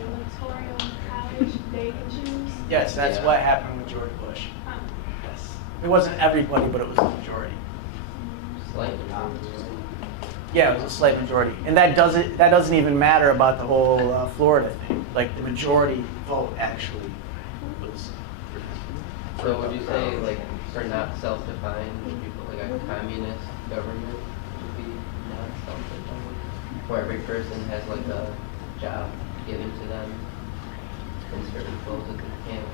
electoral college, they can choose? Yes, that's what happened with George Bush. Yes. It wasn't everybody, but it was the majority. Slightly. Yeah, it was a slight majority. And that doesn't even matter about the whole Florida thing. Like the majority vote actually was. So would you say, like, for not self-defined, would you put like a communist government would be not self-defined? Where every person has like a job given to them and certain clothes that they can't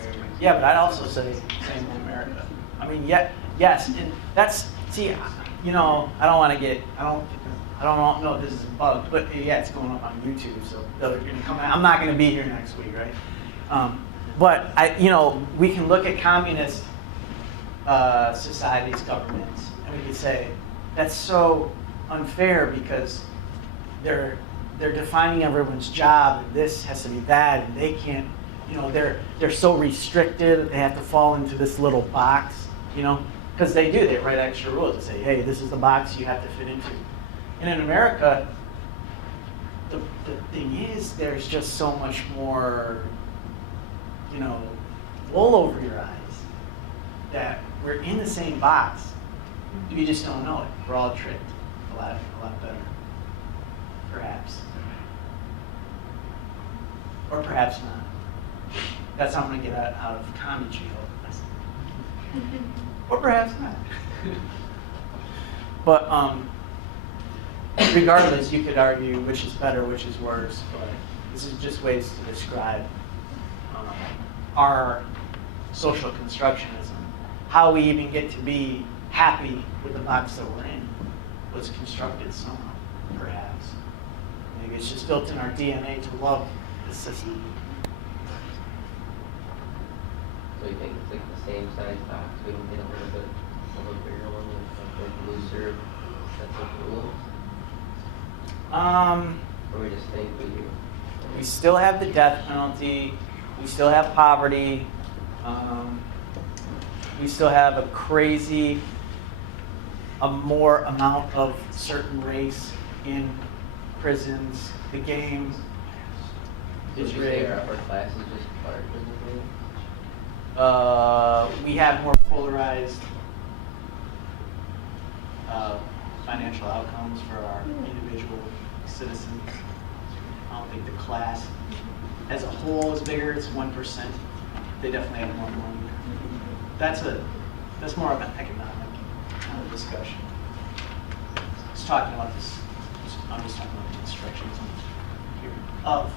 wear? Yeah, but I'd also say same in America. I mean, yes, and that's, see, you know, I don't know if this is a bug, but yeah, it's going up on YouTube, so they're gonna come. I'm not gonna be here next week, right? But we can look at communist societies, governments, and we can say that's so unfair because they're defining everyone's job, and this has to be that, and they can't. They're so restricted that they have to fall into this little box. Because they write extra rules and say, hey, this is the box you have to fit into. And in America, the thing is, there's just so much more, wool over your eyes that we're in the same box. You just don't know it. We're all tricked a lot better, perhaps. Or perhaps not. That's how I'm going to get out of commie jail. Or perhaps not. But regardless, you could argue which is better, which is worse. But this is just ways to describe our social constructionism. How we even get to be happy with the box that we're in was constructed somehow, perhaps. Maybe it's just built in our DNA to love the system. So you think it's like the same size box, we don't get a little bit of a bigger one with like looser sets of rules? Or we just think we do? We still have the death penalty. We still have poverty. We still have a more amount of certain race in prisons. The game is rigged. Our class is just larger than We have more polarized financial outcomes for our individual citizens. I don't think the class as a whole is bigger. It's 1%. They definitely have more money. That's more of an economic kind of discussion. I'm just talking about the constructions here of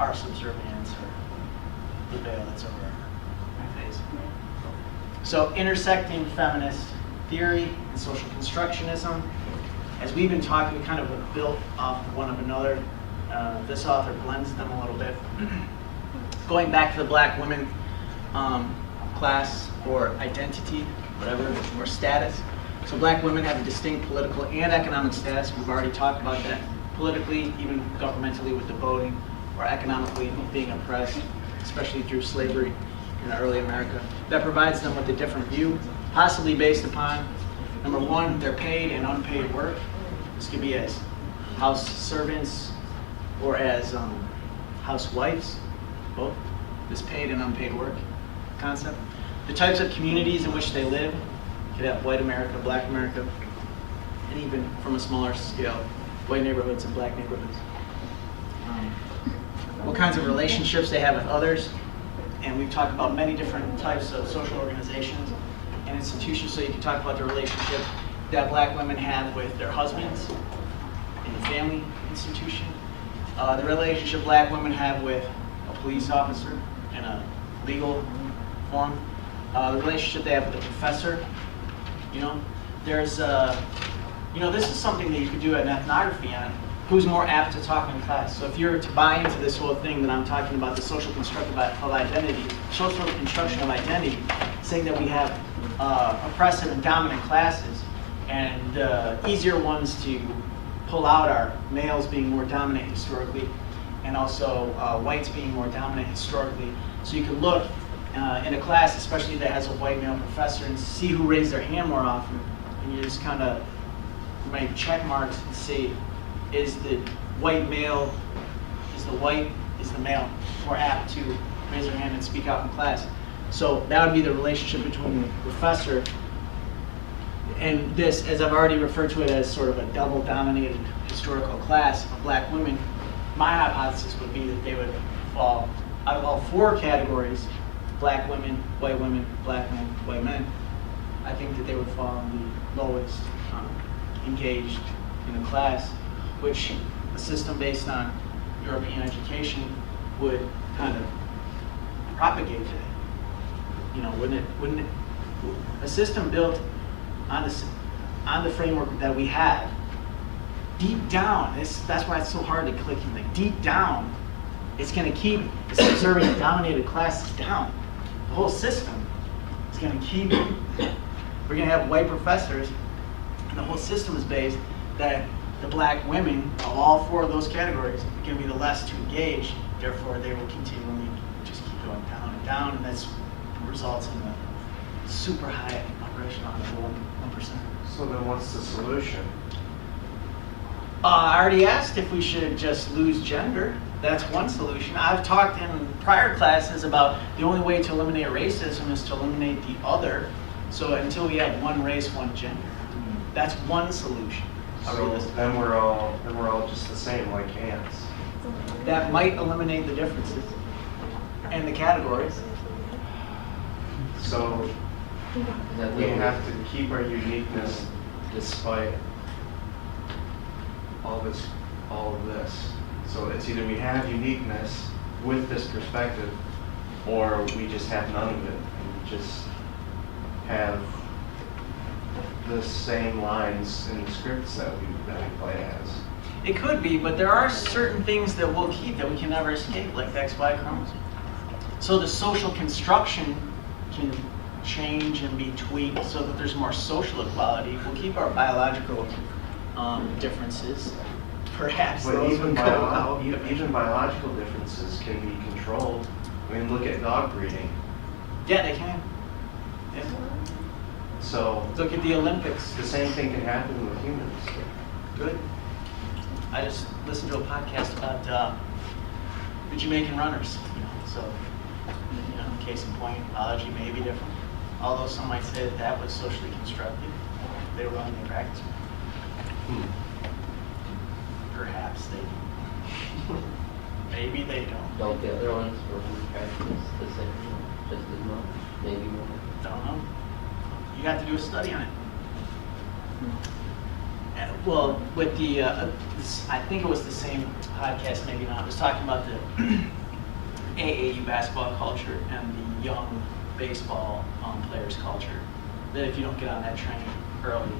our subservience or the veil that's over our face. So intersecting feminist theory and social constructionism. as we've been talking, we kind of built off one of another. This author blends them a little bit. Going back to the black women class or identity, whatever, or status. So black women have a distinct political and economic status. We've already talked about that. Politically, even governmentally with the voting, or economically being oppressed, especially through slavery in early America. That provides them with a different view, possibly based upon, number one, their paid and unpaid work. This could be as house servants or as housewives, both. This paid and unpaid work concept. The types of communities in which they live. You could have white America, black America, and even from a smaller scale, white neighborhoods and black neighborhoods. What kinds of relationships they have with others. And we've talked about many different types of social organizations and institutions. So you can talk about the relationship that black women have with their husbands in the family institution. The relationship black women have with a police officer in a legal form. The relationship they have with a professor. There's, this is something that you could do an ethnography on. Who's more apt to talk in class? So if you're to buy into this whole thing that I'm talking about, the social construction of identity, saying that we have oppressive and dominant classes, and easier ones to pull out are males being more dominant historically, and also whites being more dominant historically. So you can look in a class, especially that has a white male professor, and see who raised their hand more often, and you just kind of make check marks and see, is the white male, is the male more apt to raise their hand and speak out in class? So that would be the relationship between the professor and this, as I've already referred to it as sort of a double-dominated historical class of black women. My hypothesis would be that they would fall out of all four categories: black women, black men, white men. I think that they would fall in the lowest engaged in the class, which a system based on European education would kind of propagate today. Wouldn't it? A system built on the framework that we had, deep down, that's why it's so hard to click in. Like, deep down, it's going to keep the subservient and dominated classes down. The whole system is going to keep. We're going to have white professors, and the whole system is based that the black women of all four of those categories are going to be the less to engage. Therefore, they will continually just keep going down and down, and that's results in the super high upper echelon of 1%. So then what's the solution? I already asked if we should just lose gender. That's one solution. I've talked in prior classes about the only way to eliminate racism is to eliminate the other. So until we have one race, one gender. That's one solution. So then we're all just the same, like ants. That might eliminate the differences and the categories. So we have to keep our uniqueness despite all of this. So it's either we have uniqueness with this perspective, or we just have none of it and just have the same lines in the scripts that we play as. It could be, but there are certain things that we'll keep that we can never escape, like the XY chromosome. So the social construction can change and be tweaked so that there's more social equality. We'll keep our biological differences, perhaps. But those even would go out. biological differences can be controlled. I mean, look at dog breeding. Yeah, they can. Yeah. So Look at the Olympics. the same thing can happen with humans. Good. I just listened to a podcast about the Jamaican runners. So, case in point, biology may be different. Although some might say that was socially constructed. They were running their practice. Perhaps they do. Maybe they don't. Don't the other ones were practice the same, just as much, maybe more? Don't know. You have to do a study on it. Well, with the, I think it was the same podcast, maybe not. It was talking about the AAU basketball culture and the young baseball players culture. That if you don't get on that train early,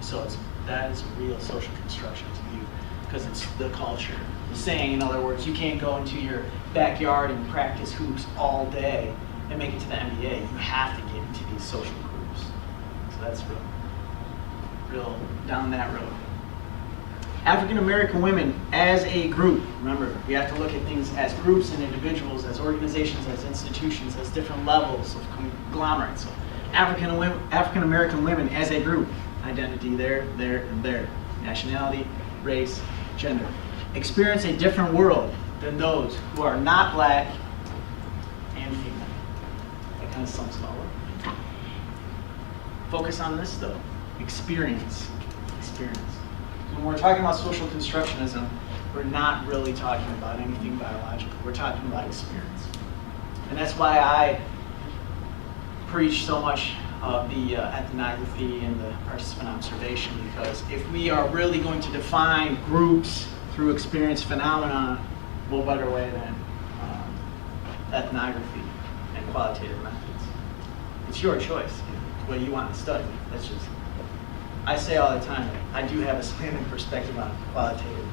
so it's That is a real social construction to you, because it's the culture. Saying, in other words, you can't go into your backyard and practice hoops all day and make it to the NBA. You have to get into these social groups. So that's real down that road. African American women as a group. Remember, we have to look at things as groups and individuals, as organizations, as institutions, as different levels of conglomerates. So African American women as a group. Identity there, and there. Nationality, race, gender. Experience a different world than those who are not black and female. That kind of sums it all up. Focus on this though. Experience. Experience. When we're talking about social constructionism, we're not really talking about anything biological. We're talking about experience. And that's why I preach so much of the ethnography and the participant observation, because if we are really going to define groups through experience phenomena, what better way than ethnography and qualitative methods? It's your choice, what you want to study. That's just, I say all the time, I do have a slanted perspective on qualitative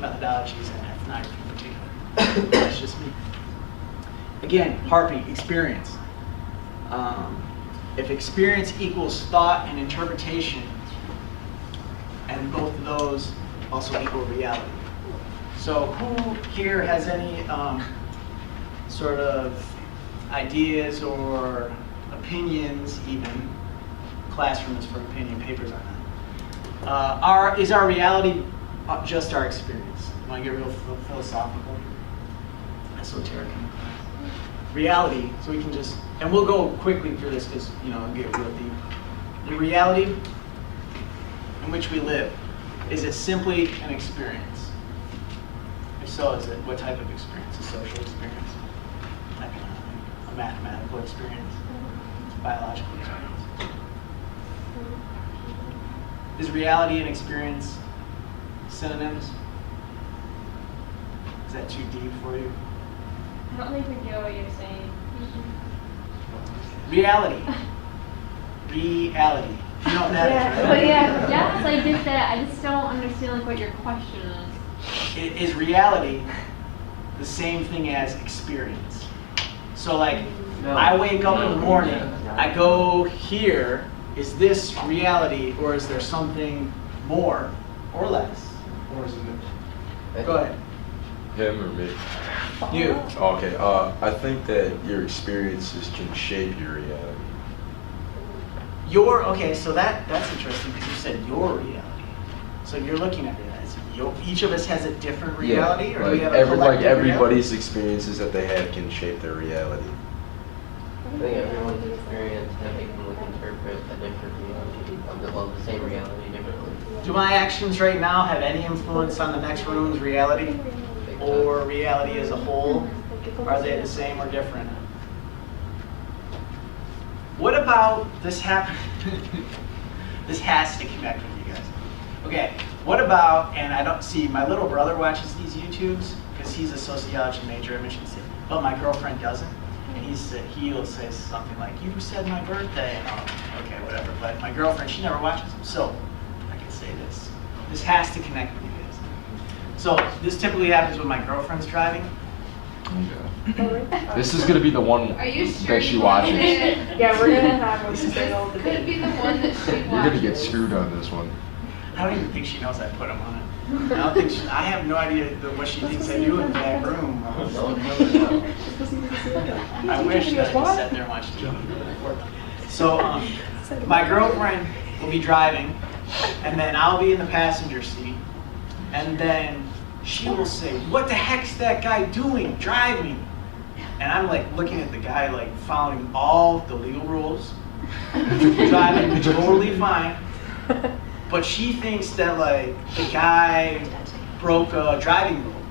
methodologies and ethnography in particular. That's just me. Again, harping, experience. If experience equals thought and interpretation, and both of those also equal reality. So who here has any sort of ideas or opinions, even classroom is for opinion, papers on that. Is our reality just our experience? You want to get real philosophical, esoteric? Reality, so we can just, and we'll go quickly through this because, it'll get real deep. The reality in which we live, is it simply an experience? If so, is it what type of experience? A social experience? A mathematical experience? A biological experience? Is reality and experience synonyms? Is that too deep for you? I don't think we get what you're saying. Reality. Reality. You know what that is, right? But yes, I get that. I just don't understand what your question is. Is reality the same thing as experience? So I wake up in the morning, I go here, is this reality or is there something more or less? Or is it? Go ahead. Him or me? You. Okay, I think that your experiences can shape your reality. Okay, so that's interesting because you said your reality. So you're looking at it as each of us has a different reality, or do we have a collective everybody's experiences that they have can shape their reality. I think everyone's experience that they can interpret a different reality, the same reality differently. Do my actions right now have any influence on the next room's reality? Or reality as a whole? Are they the same or different? What about this happen? This has to connect with you guys. Okay, what about, and I don't see, my little brother watches these YouTubes because he's a sociology major at Michigan State, but my girlfriend doesn't. And he'll say something like, "You said my birthday," and okay, whatever. But my girlfriend, she never watches them, so I can say this. This has to connect with you guys. So this typically happens when my girlfriend's driving. This is gonna be the one Are you sure that she you want watches. it? Yeah, we're gonna have one single Could debate. be the one that she watches. You're gonna get screwed on this one. I don't even think she knows I put them on it. I don't think I have no idea what she thinks I do in the back room. I wish that I sat there and watched TV. So my girlfriend will be driving, and then I'll be in the passenger seat, and then she will say, "What the heck's that guy doing, driving?" And I'm looking at the guy following all the legal rules, driving totally fine. But she thinks that the guy broke a driving rule.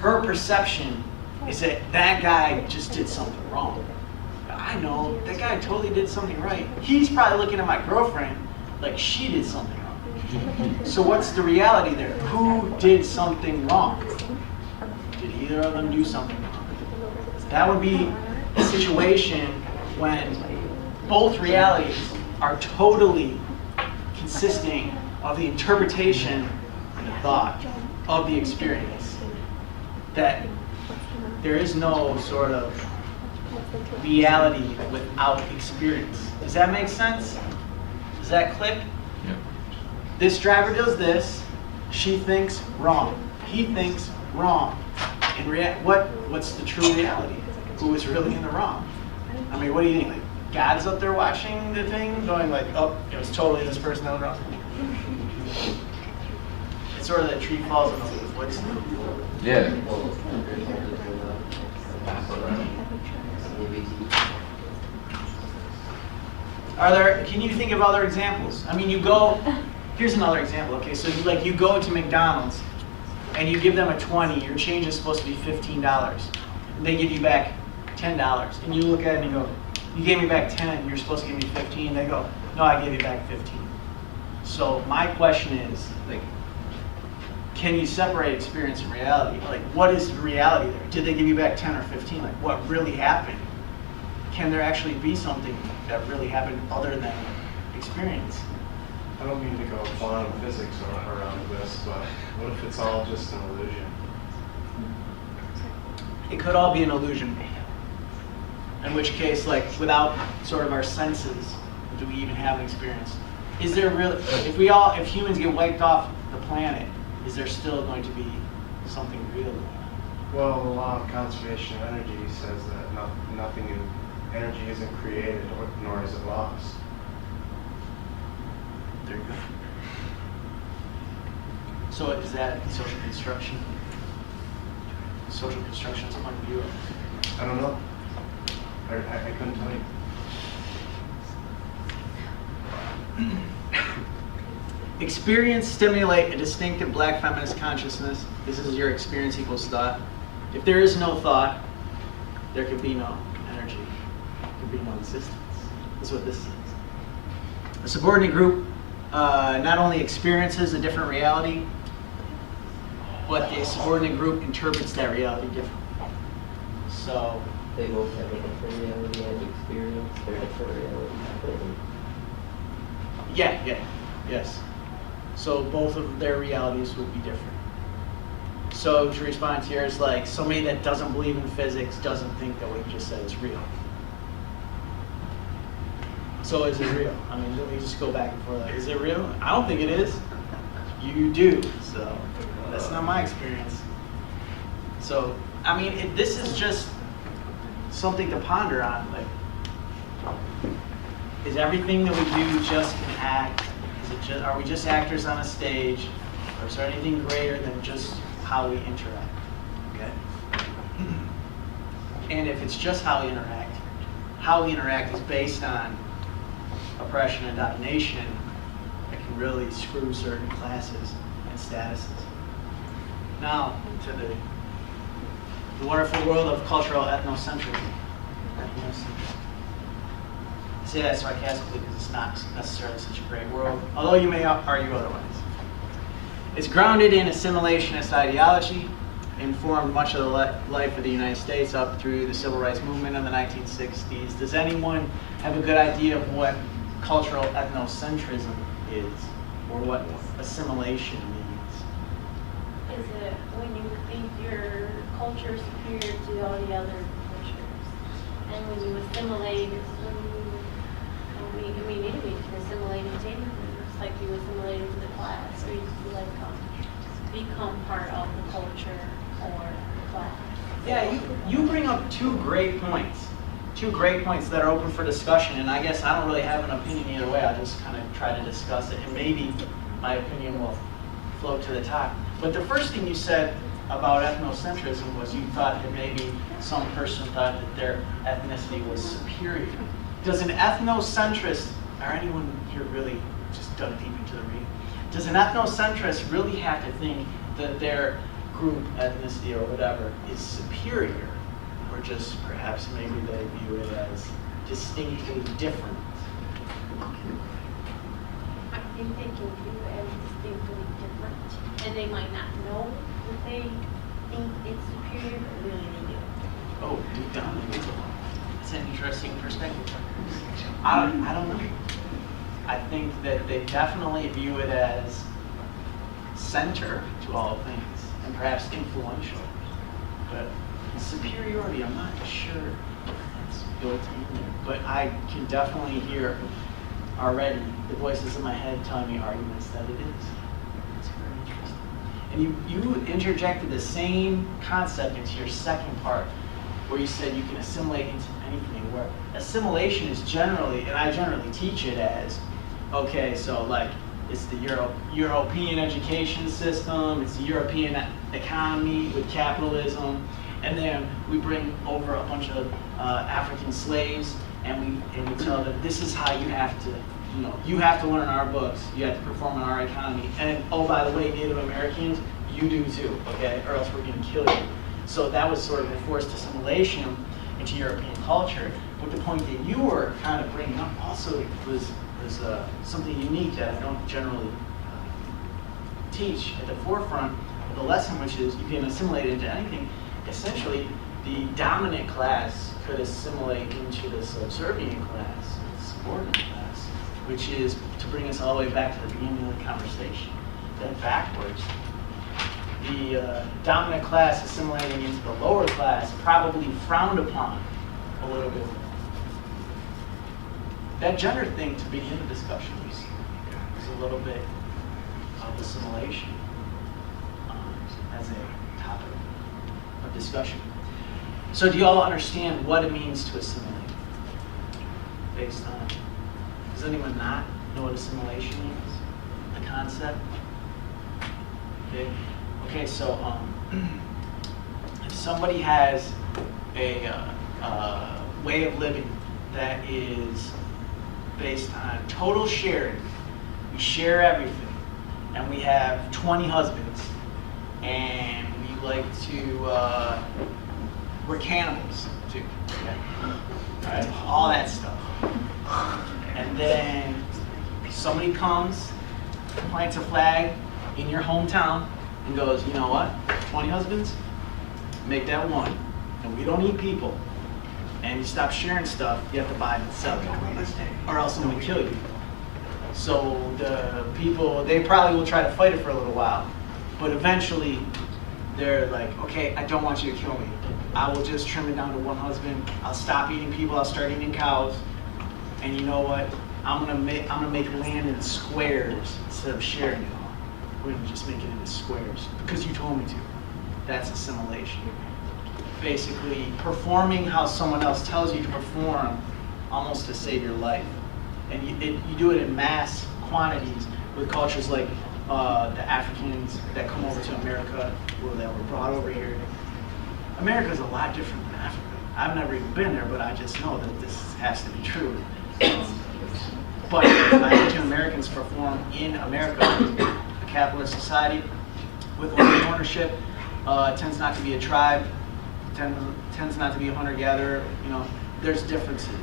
Her perception is that guy just did something wrong. I know, that guy totally did something right. He's probably looking at my girlfriend like she did something wrong. So what's the reality there? Who did something wrong? Did either of them do something wrong? That would be a situation when both realities are totally consisting of the interpretation and the thought of the experience. That there is no sort of reality without experience. Does that make sense? Does that click? Yeah. This driver does this. She thinks wrong. He thinks wrong. What's the true reality? Who is really in the wrong? I mean, what do you think? Like, God's up there watching the thing, going like, oh, it was totally this person that was wrong. It's sort of that tree falls in the woods. Yeah. Can you think of other examples? I mean, here's another example, okay? So you go to McDonald's and you give them a 20, your change is supposed to be $15. They give you back $10. And you look at it and you go, you gave me back 10, you're supposed to give me 15. They go, no, I gave you back 15. So my question is, like, can you separate experience and reality? Like, what is the reality there? Did they give you back 10 or 15? Like, what really happened? Can there actually be something that really happened other than experience? I don't mean to go quantum physics around this, but what if it's all just an illusion? It could all be an illusion. In which case, like, without sort of our senses, do we even have an experience? Is there real? If humans get wiped off the planet, is there still going to be something real? Well, the law of conservation of energy says that energy isn't created, nor is it lost. There you go. So is that social construction? Social construction's point of view? I don't know. I couldn't tell you. Experience stimulate a distinctive black feminist consciousness. This is your experience equals thought. If there is no thought, there could be no energy. There could be no existence. That's what this is. A subordinate group not only experiences a different reality, but the subordinate group interprets that reality differently. So They both have a different reality and experience their different reality. yes. So both of their realities would be different. So to respond to yours, like somebody that doesn't believe in physics doesn't think that what you just said is real. So is it real? I mean, let me just go back and forth. Like, is it real? I don't think it is. You do. So that's not my experience. So I mean, this is just something to ponder on. Like, is everything that we do just an act? Are we just actors on a stage, or is there anything greater than just how we interact? Okay. And if it's just how we interact is based on oppression and domination, it can really screw certain classes and statuses. Now to the wonderful world of cultural ethnocentrism. I say that sarcastically because it's not necessarily such a great world, although you may argue otherwise. It's grounded in assimilationist ideology, informed much of the life of the United States up through the civil rights movement in the 1960s. Does anyone have a good idea of what cultural ethnocentrism is, or what assimilation means? Is it when you think your culture is superior to all the other cultures? And when you assimilate, it's when maybe you can assimilate into anything. It's like you assimilate into the class, or you like become part of the culture or the class. Yeah, you bring up two great points that are open for discussion, and I guess I don't really have an opinion either way. I'll just kind of try to discuss it, and maybe my opinion will float to the top. But the first thing you said about ethnocentrism was you thought that maybe some person thought that their ethnicity was superior. Does an ethnocentrist, or anyone here really just dug deep into the reading, does an ethnocentrist really have to think that their group, ethnicity, or whatever is superior? Or just perhaps maybe they view it as distinctly different? I think they can view it as distinctly different, and they might not know that they think it's superior, but really they do. Oh, deep down. That's an interesting perspective. I don't know. think that they definitely view it as center to all things and perhaps influential. But superiority, I'm not sure it's built in there. But I can definitely hear already the voices in my head telling me arguments that it is. It's very interesting. And you interjected the same concept into your second part, where you said you can assimilate into anything, where assimilation is generally, and I generally teach it as, okay, so like it's the European education system, it's the European economy with capitalism, and then we bring over a bunch of African slaves, and we tell them this is how you have to, you have to learn our books, you have to perform in our economy, and oh, by the way, Native Americans, you do too, okay, or else we're gonna kill you. So that was sort of a forced assimilation into European culture. But the point that you were kind of bringing up also was something unique that I don't generally teach at the forefront of the lesson, which is you can assimilate into anything. Essentially, the dominant class could assimilate into the subservient class, the subordinate class, which is to bring us all the way back to the beginning of the conversation, then backwards. The dominant class assimilating into the lower class probably frowned upon a little bit. That gender thing to begin the discussion was a little bit of assimilation as a topic of discussion. So do you all understand what it means to assimilate? Based on, does anyone not know what assimilation is? The concept? Okay, so if somebody has a way of living that is based on total sharing, we share everything, and we have 20 husbands, and we like to, we're cannibals too, okay? Right? All that stuff. And then somebody comes, plants a flag in your hometown, and goes, you know what, 20 husbands, make that one, and we don't need people, and you stop sharing stuff, you have to buy it and sell it, or else I'm gonna kill you. So the people, they probably will try to fight it for a little while, but eventually they're like, okay, I don't want you to kill me. I will just trim it down to one husband, I'll stop eating people, I'll start eating cows, and you know what, I'm gonna make land in squares instead of sharing it all. We're gonna just make it into squares because you told me to. That's assimilation. Basically, performing how someone else tells you to perform, almost to save your life. And you do it in mass quantities with cultures like the Africans that come over to America, or that were brought over here. America's a lot different than Africa. I've never even been there, but I just know that this has to be true. But African Americans perform in America, a capitalist society with open ownership, tends not to be a tribe, tends not to be a hunter-gatherer. There's differences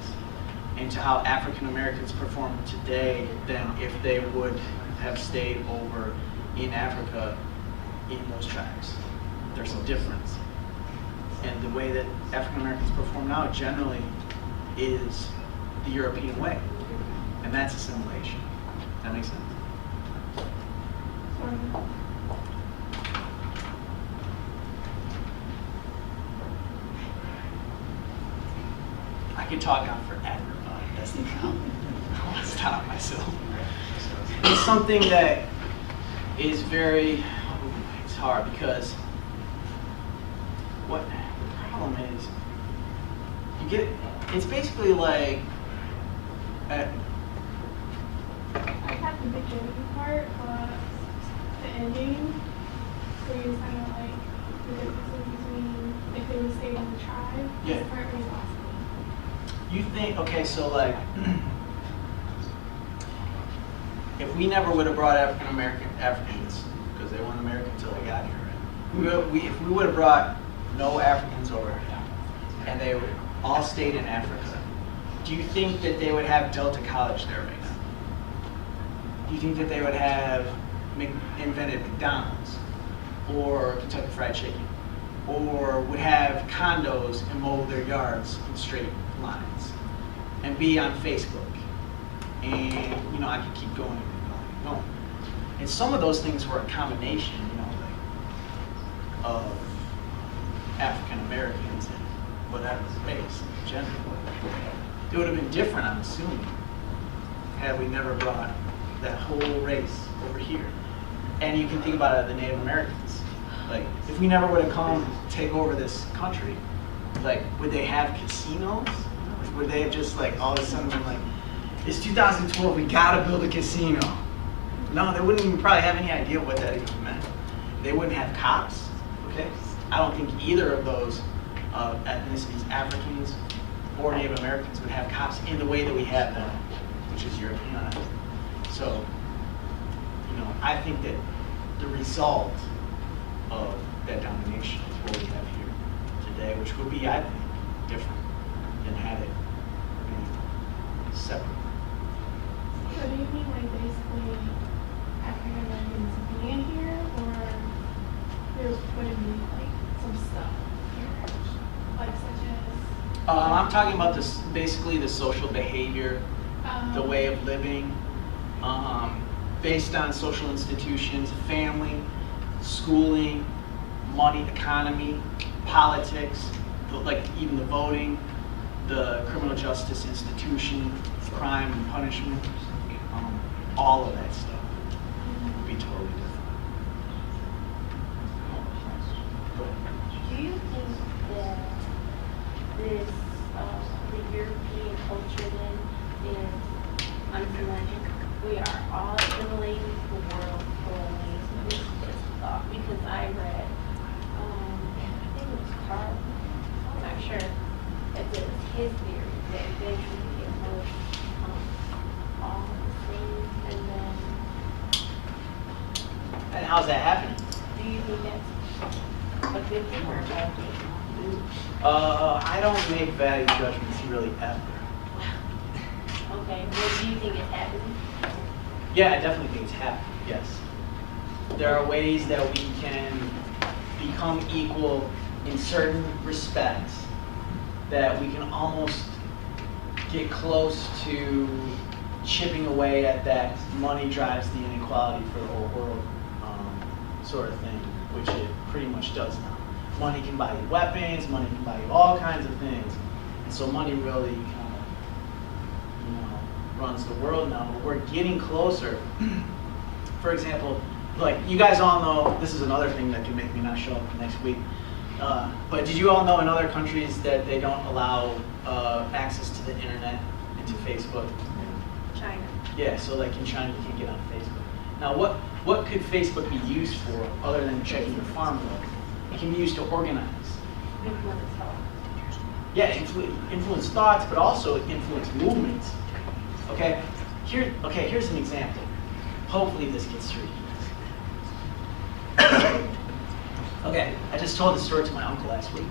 into how African Americans perform today than if they would have stayed over in Africa in those tribes. There's a difference. And the way that African Americans perform now generally is the European way. And that's assimilation. That makes sense? I could talk on forever about it. That's the problem. I want to stop myself. It's something that is very, it's hard because what the problem is, you get, it's basically like, I have the beginning part, but the ending, where you kind of like the differences between if they would stay in the tribe, Yeah. this part really lost me. you think, okay, so like, if we never would have brought Africans, because they weren't American until they got here, right? If we would have brought no Africans over, and they would all stayed in Africa, do you think that they would have Delta College there right now? Do you think that they would have invented McDonald's or Kentucky Fried Chicken, or would have condos and mow their yards in straight lines and be on Facebook? and you know, I could keep going and going and going. And some of those things were a combination, you know, like of African Americans and whatever race in general. It would have been different, I'm assuming, had we never brought that whole race over here. And you can think about it, the Native Americans. Like, if we never would have come take over this country, like, would they have casinos? Would they have just like all of a sudden been like, it's 2012, we gotta build a casino? No, they wouldn't even probably have any idea what that even meant. They wouldn't have cops, okay? I don't think either of those ethnicities, Africans or Native Americans, would have cops in the way that we have them, which is Europeanized. So, you know, I think that the result of that domination is what we have here today, which would be, I think, different than had it been separate. So do you mean like basically African Americans being here, or there's putting in like some stuff here, like such as? I'm talking about this, basically the social behavior, the way of living, based on social institutions, family, schooling, money, economy, politics, like even the voting, the criminal justice institution, crime and punishment, all of that stuff would be totally different. Do you think that this, the European culture then is unfamiliar? We are all assimilating the world fully. This is thought, because I read, I think it was Carl, I'm not sure, that it was his theory that eventually it will all the same, and then And how's that happening? do you think that's a good thing or a bad thing? I don't make value judgments really ever. Okay, well, do you think it's happening? Yeah, I definitely think it's happening, yes. There are ways that we can become equal in certain respects, that we can almost get close to chipping away at that money drives the inequality for the whole world sort of thing, which it pretty much does now. Money can buy you weapons, money can buy you all kinds of things. And so money really kind of, you know, runs the world now, but we're getting closer. For example, like you guys all know, this is another thing that can make me not show up next week. But did you all know in other countries that they don't allow access to the internet and to Facebook? China. Yeah, so like in China you can't get on Facebook. Now what could Facebook be used for other than checking your farm bill? It can be used to organize. Influence thought. Yeah, influence thoughts, but also influence movements. Okay? Here's an example. Hopefully this gets through. Okay, I just told this story to my uncle last week.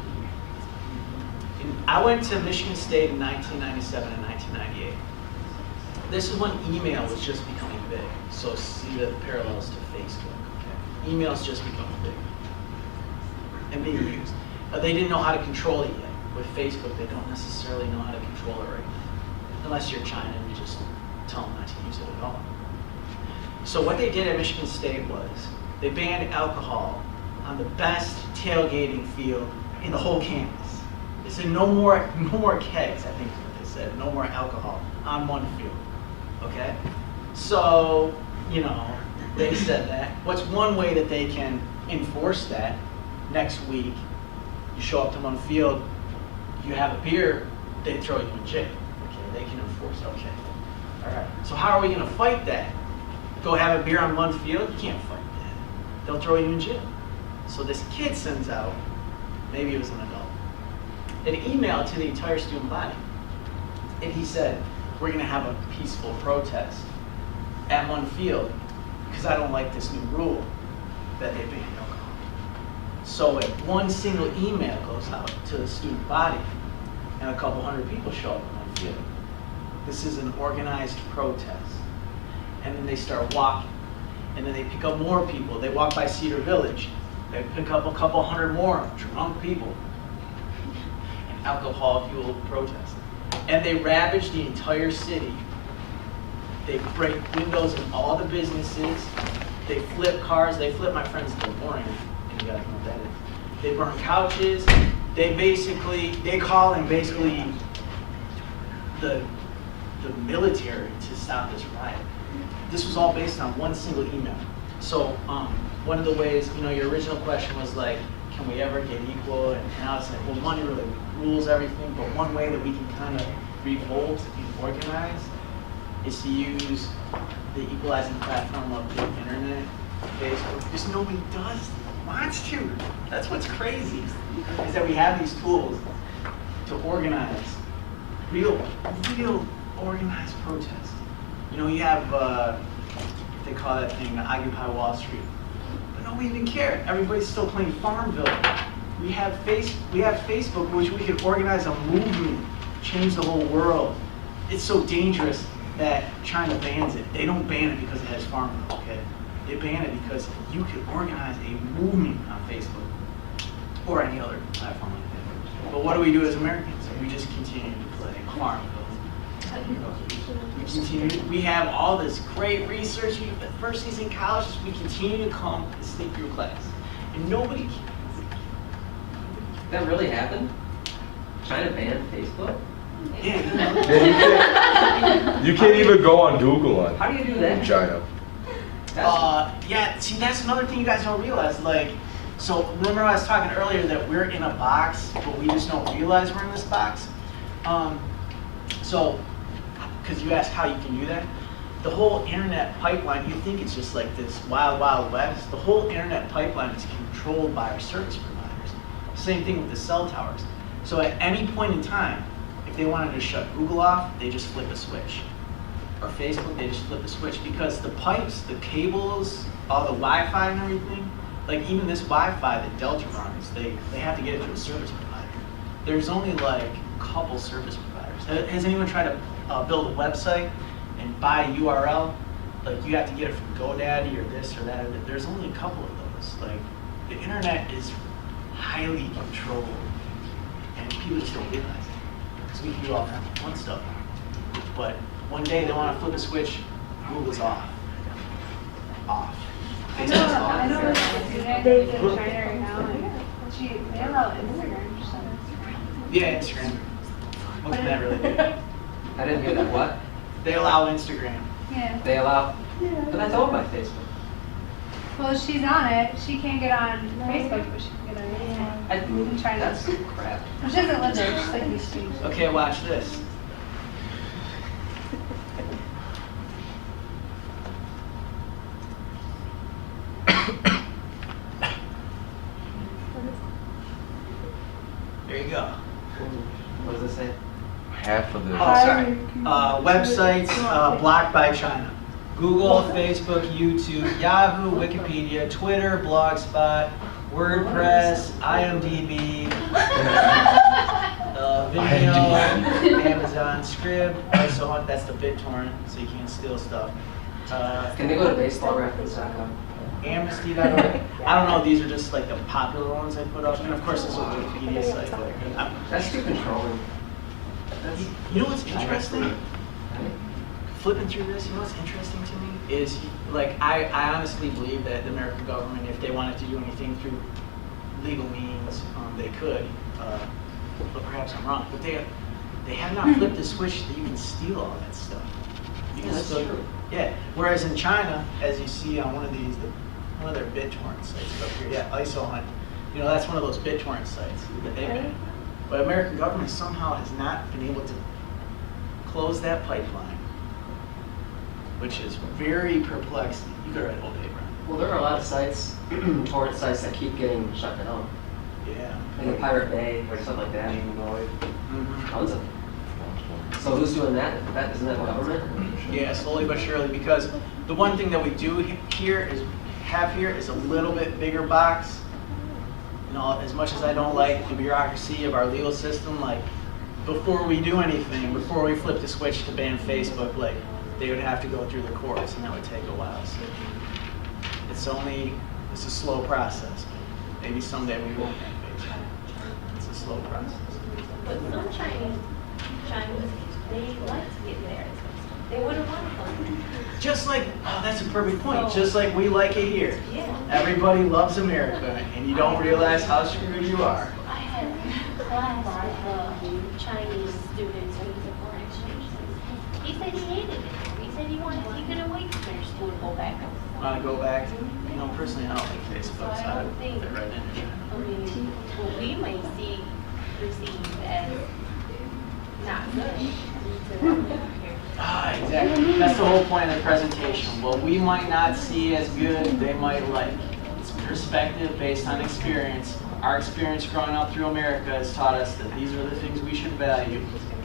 I went to Michigan State in 1997 and 1998. This is when email was just becoming big. So see the parallels to Facebook. Okay? Email's just becoming big and being used. They didn't know how to control it yet. With Facebook, they don't necessarily know how to control it right now. Unless you're China and you just tell them not to use it at all. So what they did at Michigan State was they banned alcohol on the best tailgating field in the whole campus. They said no more kegs, I think is what they said. No more alcohol on one field. Okay? So, you know, they said that. What's one way that they can enforce that? Next week, you show up to one field, you have a beer, they throw you in jail. Okay, they can enforce, okay. All right, so how are we gonna fight that? Go have a beer on one field? You can't fight that. They'll throw you in jail. So this kid sends out, maybe it was an adult, an email to the entire student body. And he said, we're gonna have a peaceful protest at one field because I don't like this new rule that they banned alcohol. So if one single email goes out to the student body and a couple hundred people show up in one field, this is an organized protest. And then they start walking. And then they pick up more people. They walk by Cedar Village. They pick up a couple hundred more drunk people. An alcohol-fueled protest. And they ravage the entire city They break windows in all the businesses. They flip cars. They flip my friend's DeLorean. You guys know what that is. They burn couches. They call in basically the military to stop this riot. This was all based on one single email. So one of the ways, your original question was like, can we ever get equal? And now it's like, well, money really rules everything, but one way that we can kind of revolt and organize is to use the equalizing platform of the internet, Facebook. Just nobody wants to. That's what's crazy, is that we have these tools to organize real organized protest. You have, they call that thing Occupy Wall Street. But nobody even care. Everybody's still playing Farmville. We have Facebook, which we could organize a movement, change the whole world. It's so dangerous that China bans it. They don't ban it because it has Farmville, okay? They ban it because you could organize a movement on Facebook or any other platform like that. But what do we do as Americans? We just continue to play Farmville. We have all this great research. The first season in college, we continue to come and sneak through class. And nobody cares. That really happened? China banned Facebook? Yeah. You can't even go on Google How do you do that? in China. Yeah, see, that's another thing you guys don't realize. So remember I was talking earlier that we're in a box, but we just don't realize we're in this box? Because you asked how you can do that. The whole internet pipeline, you think it's just like this wild, wild west. The whole internet pipeline is controlled by our service providers. Same thing with the cell towers. So at any point in time, if they wanted to shut Google off, they just flip a switch. Or Facebook, they just flip a switch. Because the pipes, the cables, all the Wi-Fi and everything, like even this Wi-Fi that Delta runs, they have to get it to a service provider. There's only like a couple service providers. Has anyone tried to build a website and buy a URL? Like you have to get it from GoDaddy or this or that. There's only a couple of those. Like the internet is highly controlled, and people just don't realize it. Because we can do all that fun stuff. But one day they want to flip a switch, Google's off. Off. I know a student who's in China right now, and they allow Instagram. Yeah, Instagram. What can that really do? I didn't hear that. What? They allow Instagram. Yeah. They allow? But that's owned by Facebook. Well, she's on it. She can't get on Facebook, but she can get on Instagram. In China. That's crap. She doesn't live there. She's like these streets. Okay, watch this. There you go. What does it say? Half of the. Oh, sorry. Websites blocked by China. Google, Facebook, YouTube, Yahoo, Wikipedia, Twitter, Blogspot, WordPress, IMDb, Vimeo, Amazon, Scrib, ISO, that's the BitTorrent, so you can't steal stuff. Can they go to baseballreference.com? Amnesty.org. I don't know, these are just like the popular ones I put up. And of course, this is a Wikipedia site. But That's too controlling. you know what's interesting? Flipping through this, you know what's interesting to me is, like, I honestly believe that the American government, if they wanted to do anything through legal means, they could. But perhaps I'm wrong. But they have not flipped the switch that you can steal all that stuff. You can That's still, true. yeah. Whereas in China, as you see on one of their BitTorrent sites up here, yeah, ISO, that's one of those BitTorrent sites that they ban. But American government somehow has not been able to close that pipeline, which is very perplexing. You could write all day, Brian. Well, there are a lot of sites, torrent sites, that keep getting shut down. Yeah. Like the Pirate Bay or something like that. Mhm. Tons of them. So who's doing that? Isn't that the government? Yeah, slowly but surely, because the one thing that we do have here is a little bit bigger box. As much as I don't like the bureaucracy of our legal system, like before we do anything, before we flip the switch to ban Facebook, like they would have to go through the courts, and that would take a while. So it's a slow process. Maybe someday we won't have Facebook. It's a slow process. But some Chinese, they like to get married. They wouldn't want to come. Just like, oh, that's a perfect point. Just like we like it here. Yeah. Everybody loves America, and you don't realize how screwed you are. I had a class with Chinese students who was a foreign exchange student. He said he hated it. He said he couldn't wait to finish school to go back. Want to go back? You know, personally, I don't like Facebook, so I don't think- fit right in there. I mean, what we may perceive as not good. Ah, exactly. That's the whole point of the presentation. What we might not see as good, they might like. It's perspective based on experience. Our experience growing up through America has taught us that these are the things we should value,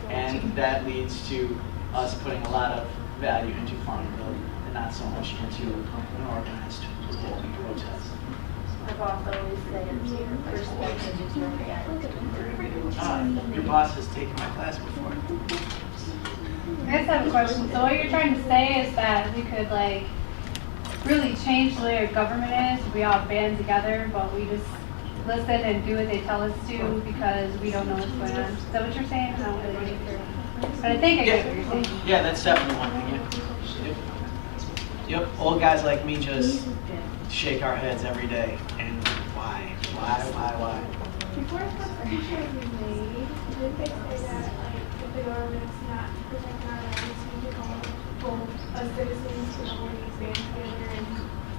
and that leads to us putting a lot of value into farm building and not so much into an organized protest. My boss always said, perspective is your reality. Your boss has taken my class before. I just have a question. So what you're trying to say is that we could like really change the way our government is if we all band together, but we just listen and do what they tell us to because we don't know what's going on. Is that what you're saying? I don't really get it. But I think I get what you're saying. Yeah, that's definitely one thing. Yep. Yep. Old guys like me just shake our heads every day. And why? Before Constitution was made, did they say that like if the government's not protecting our rights, we could all as citizens could always band together and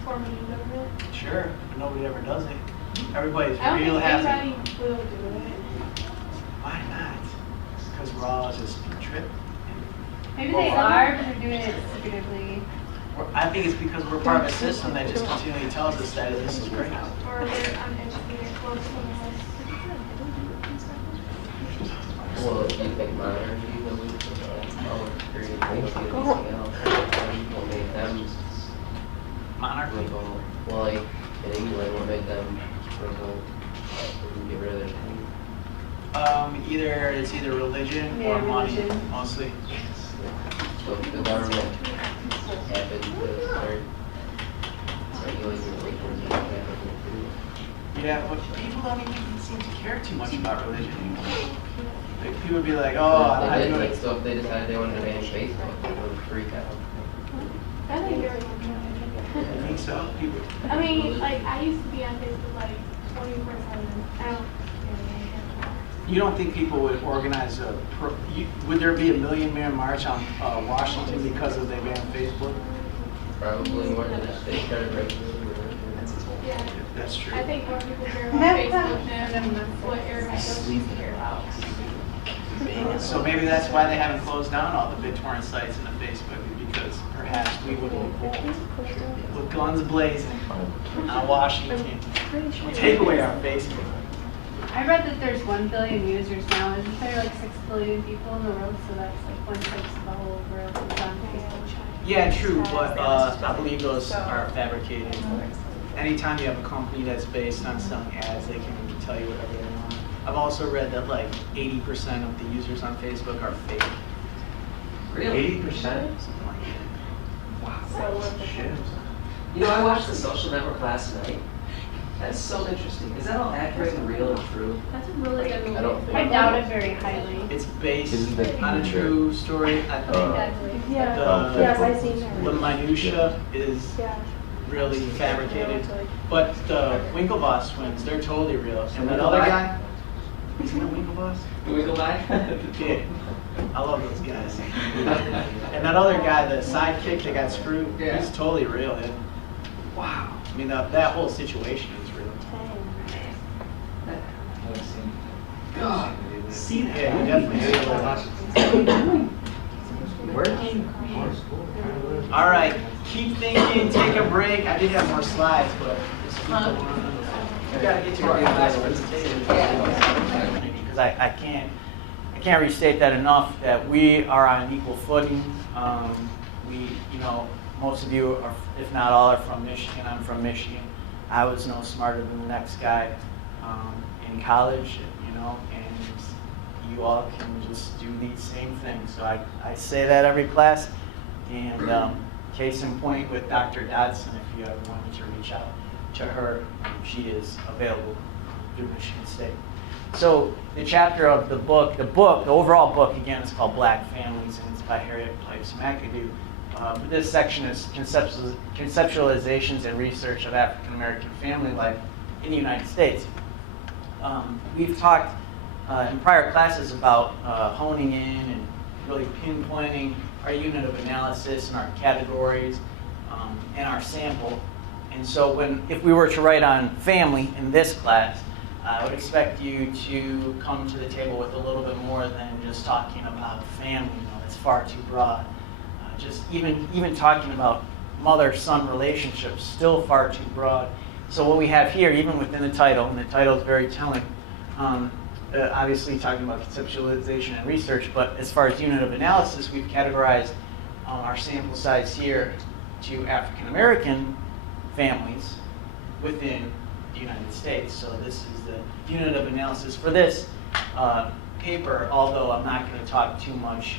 form a new government? Sure, but nobody ever does it. Everybody's I don't real think happy. anybody will do it. Why not? Because we're all just tripped. Maybe they are, but they're doing it secretively. I think it's because we're part of a system that just continually tells us that this is great. Or we're uneducated, close to the house. Well, do you think monarchy that we power created anything else? What made them Monarchy. revolt? Well, like in England, what made them revolt and get rid of their king? It's either religion Yeah, or money, religion. mostly. So if the government happened to start regulating religion, what happened Yeah, but people don't even seem to care too much about religion anymore. Like, people would be like, oh, I They did, do like, it. so if they decided they wanted to ban Facebook, they would freak out. I think they're I think so. People, I mean, like, I used to be on Facebook like 24/7. I don't you don't think people would organize would there be a million-man march on Washington because of they banned Facebook? Probably more than if they started regulating religion. Yeah. That's true. I think more people care about Facebook than what everybody else needs to care about. So maybe that's why they haven't closed down all the BitTorrent sites and the Facebook, because perhaps we would revolt with guns blazing on Washington. Take away our Facebook. I read that there's 1 billion users now. Isn't there like 6 billion people in the world? So that's like 1/6 of the whole world is on Facebook. Yeah, true, but I believe those are fabricated. Anytime you have a company that's based on selling ads, they can tell you whatever they want. I've also read that like 80% of the users on Facebook are fake. Really? 80%? Something like that. Wow. So what the Shit. You know, I watched The Social Network last night. That's so interesting. Is that all accurate and real and true? That's a really good movie. I don't think. I doubt it very highly. It's based Isn't that on a true story. Exactly. Yeah. Yes, I seen that. The minutia is Yeah. really fabricated. But the Winklevoss twins, they're totally real. And that Winklevi? other guy, isn't it Winklevoss? Can we go by? Yeah. I love those guys. And that other guy, the sidekick that got screwed, Yeah. he's totally real. Yeah. Wow. I mean, that whole situation is real. God. See that? Yeah, you definitely see it. Working. All right, keep thinking, take a break. I did have more slides, but just keep going. You gotta get to our class presentation. Because I can't restate that enough, that we are on equal footing. Most of you are, if not all, are from Michigan. I'm from Michigan. I was no smarter than the next guy in college, and you all can just do these same things. So I say that every class. And case in point with Dr. Dodson, if you ever wanted to reach out to her, she is available through Michigan State. So the chapter of the overall book, again, is called Black Families, and it's by Harriet Pipes McAdoo. But this section is Conceptualizations and Research of African American Family Life in the United States. We've talked in prior classes about honing in and really pinpointing our unit of analysis and our categories and our sample. And so if we were to write on family in this class, I would expect you to come to the table with a little bit more than just talking about family. That's far too broad. Just even talking about mother-son relationships, still far too broad. So what we have here, even within the title, and the title is very telling, obviously talking about conceptualization and research, but as far as unit of analysis, we've categorized our sample size here to African American families within the United States. So this is the unit of analysis for this paper, although I'm not going to talk too much.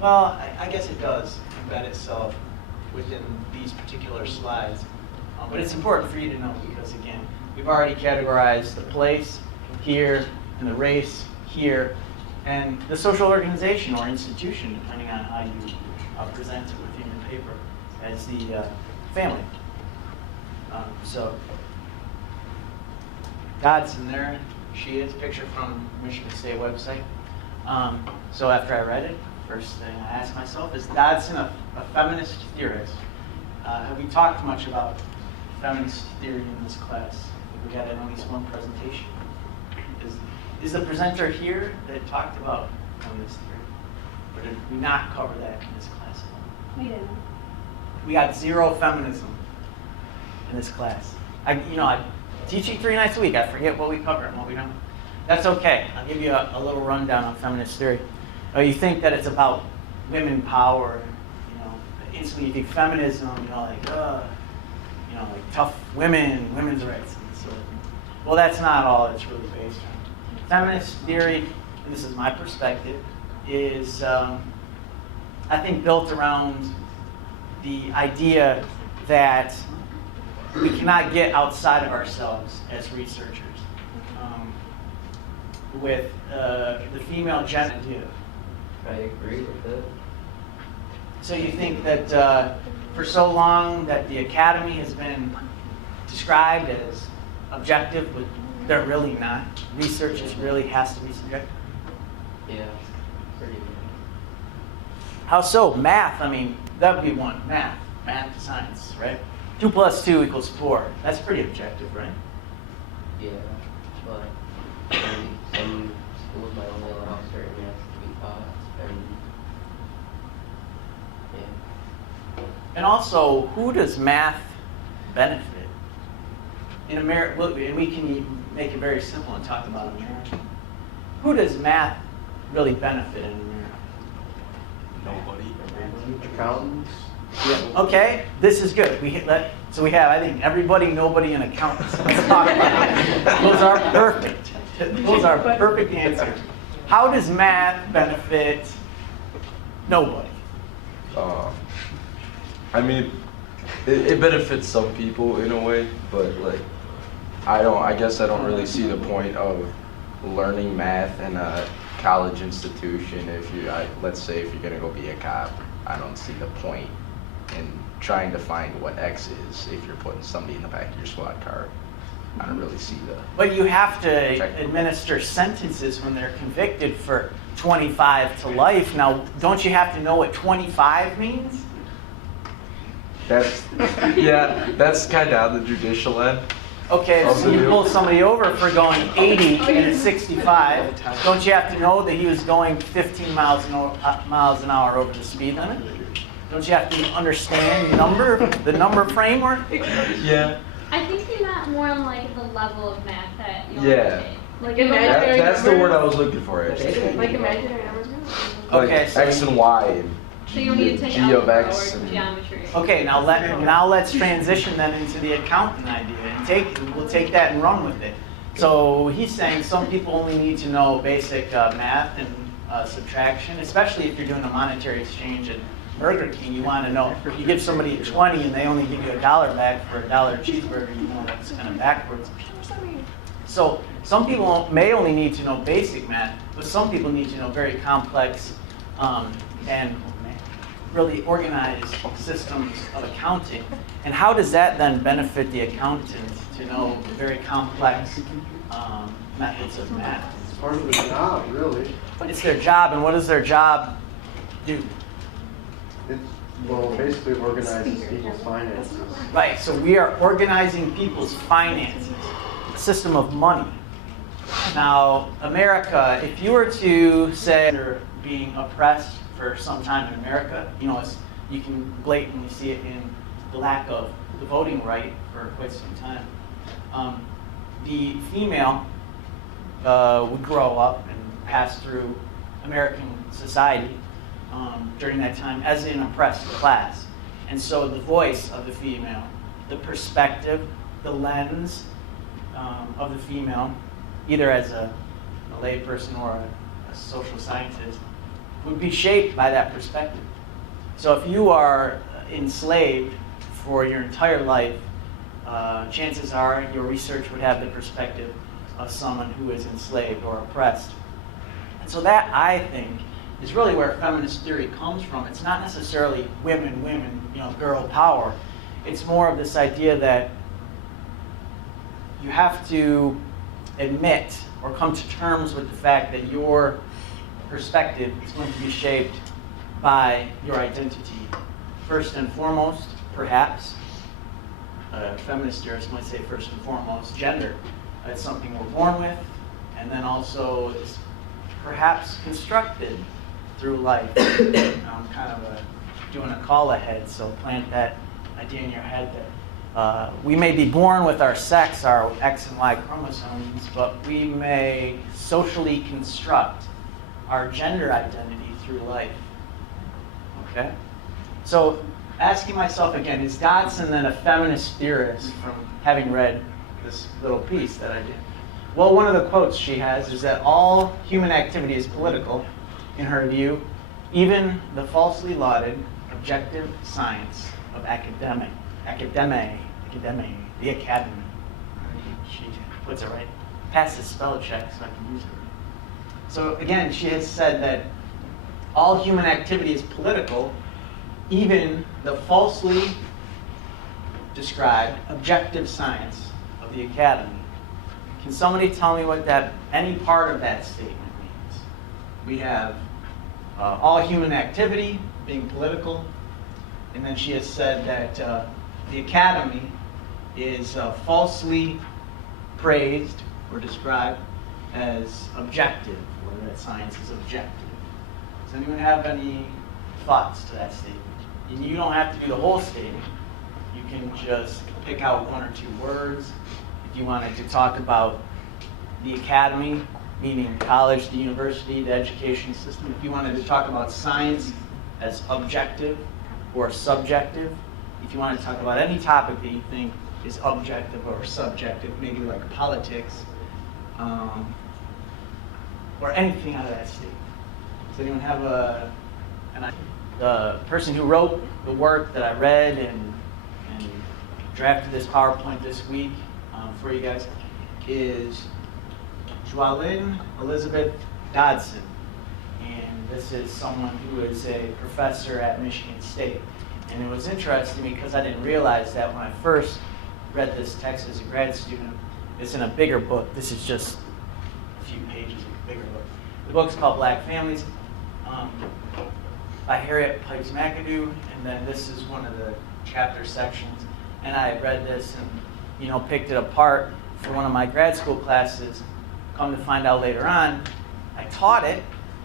Well, I guess it does embed itself within these particular slides. But it's important for you to know because, again, we've already categorized the place here and the race here and the social organization or institution, depending on how you present it within your paper, as the family. So Dodson there, she is, picture from Michigan State website. So after I read it, first thing I asked myself, is Dodson a feminist theorist? Have we talked much about feminist theory in this class? We had at least one presentation. Is the presenter here that talked about feminist theory? Or did we not cover that in this class? We didn't. We got zero feminism in this class. I'm teaching 3 nights a week. I forget what we cover and what we don't. That's okay. I'll give you a little rundown on feminist theory. You think that it's about women power, instantly you think feminism, like tough women, women's rights. And so, well, that's not all it's really based on. Feminist theory, and this is my perspective, is I think built around the idea that we cannot get outside of ourselves as researchers. With the female gender idea. I agree with it. So you think that for so long that the academy has been described as objective, but they're really not. Research really has to be subjective. Yeah, pretty much. How so? Math, that would be one. Math, science, right? 2 + 2 = 4. That's pretty objective, right? Yeah, but some schools might only allow certain maths to be taught, and yeah. And also, who does math benefit? In America, and we can make it very simple and talk about America. Who does math really benefit in America? Nobody. Accountants? Yeah. Okay, this is good. So we have, I think, everybody, nobody, and accountants. Let's talk about it. Those are perfect. Those are perfect answers. How does math benefit nobody? It benefits some people in a way, but I guess I don't really see the point of learning math in a college institution. Let's say if you're gonna go be a cop, I don't see the point in trying to find what X is if you're putting somebody in the back of your squad car. I don't really see the. But you have to administer sentences when they're convicted for 25 to life. Now, don't you have to know what 25 means? That's kind of on the judicial end. Okay, so you pull somebody over for going 80 and it's 65. Don't you have to know that he was going 15 miles an hour over the speed limit? Don't you have to understand the number framework? Yeah. I think you meant more on the level of math that you Yeah. take. Like imaginary That's the numbers? word I was looking for, actually. Like imaginary numbers? Okay, so X and Y and So you need to take G of algebra X or and geometry. okay, now let's transition then into the accountant idea and we'll take that and run with it. So he's saying some people only need to know basic math and subtraction, especially if you're doing a monetary exchange at Burger King. You want to know, you give somebody a 20 and they only give you $1 back for a $1 cheeseburger, you know that's kind of backwards. So some people may only need to know basic math, but some people need to know very complex and really organized systems of accounting. And how does that then benefit the accountant to know very complex methods of math? It's part of the job, really. It's their job, and what does their job do? It's, well, basically organizes people's finances. Right, so we are organizing people's finances, a system of money. Now, America, if you were to say you're being oppressed for some time in America, you can blatantly see it in the lack of the voting right for quite some time. The female would grow up and pass through American society during that time as an oppressed class. And so the voice of the female, the perspective, the lens of the female, either as a layperson or a social scientist, would be shaped by that perspective. So if you are enslaved for your entire life, chances are your research would have the perspective of someone who is enslaved or oppressed. And so that, I think, is really where feminist theory comes from. It's not necessarily women, girl power. It's more of this idea that you have to admit or come to terms with the fact that your perspective is going to be shaped by your identity. First and foremost, perhaps, feminist theorists might say first and foremost, gender. It's something we're born with, and then also is perhaps constructed through life. I'm kind of doing a call ahead, so plant that idea in your head that we may be born with our sex, our X and Y chromosomes, but we may socially construct our gender identity through life. Okay? So asking myself again, is Dodson then a feminist theorist from having read this little piece that I did? Well, one of the quotes she has is that all human activity is political, in her view, even the falsely lauded objective science of the academy. She puts it right. Pass the spell check so I can use it. So again, she has said that all human activity is political, even the falsely described objective science of the academy. Can somebody tell me what any part of that statement means? We have all human activity being political, and then she has said that the academy is falsely praised or described as objective, or that science is objective. Does anyone have any thoughts to that statement? And you don't have to do the whole statement. You can just pick out one or two words. If you wanted to talk about the academy, meaning college, the university, the education system. If you wanted to talk about science as objective or subjective. If you wanted to talk about any topic that you think is objective or subjective, maybe like politics, or anything out of that statement. Does anyone have an idea? The person who wrote the work that I read and drafted this PowerPoint this week for you guys is Joalyn Elizabeth Dodson. And this is someone who is a professor at Michigan State. And it was interesting because I didn't realize that when I first read this text as a grad student. It's in a bigger book. This is just a few pages of a bigger book. The book's called Black Families by Harriet Pipes McAdoo, and then this is one of the chapter sections. And I had read this and picked it apart for one of my grad school classes. Come to find out later on, I taught it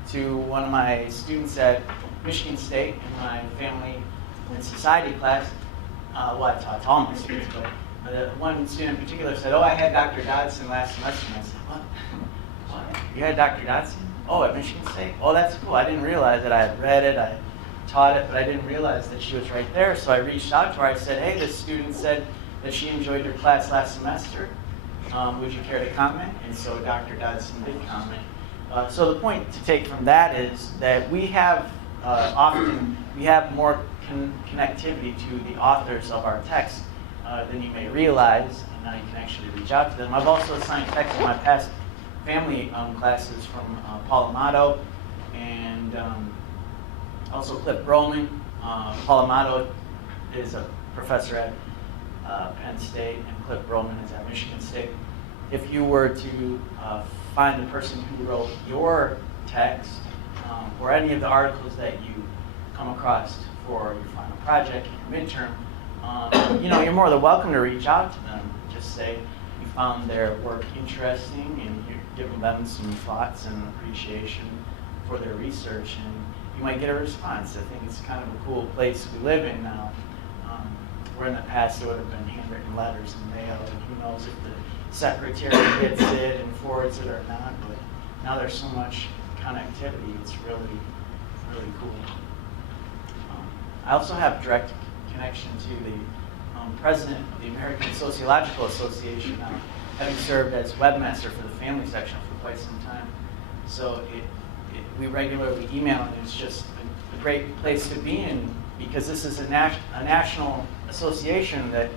to one of my students at Michigan State in my family and society class. Well, I taught to all my students, but one student in particular said, "Oh, I had Dr. Dodson last semester." And I said, "What? You had Dr. Dodson? Oh, at Michigan State? Oh, that's cool. I didn't realize that I had read it, I taught it, but I didn't realize that she was right there." So I reached out to her. I said, "Hey, this student said that she enjoyed your class last semester. Would you care to comment?" And so Dr. Dodson did comment. So the point to take from that is that we have often more connectivity to the authors of our text than you may realize, and now you can actually reach out to them. I've also assigned texts in my past family classes from Paul Amato and also Cliff Broman. Paul Amato is a professor at Penn State, and Cliff Broman is at Michigan State. If you were to find the person who wrote your text or any of the articles that you come across for your final project, your midterm, you're more than welcome to reach out to them. Just say you found their work interesting and you're giving them some thoughts and appreciation for their research, and you might get a response. I think it's kind of a cool place we live in now. Where in the past it would have been handwritten letters and mail, and who knows if the secretary gets it and forwards it or not, but now there's so much connectivity, it's really, really cool. I also have direct connection to the president of the American Sociological Association now, having served as webmaster for the family section for quite some time. So we regularly email, and it's just a great place to be in, because this is a national association that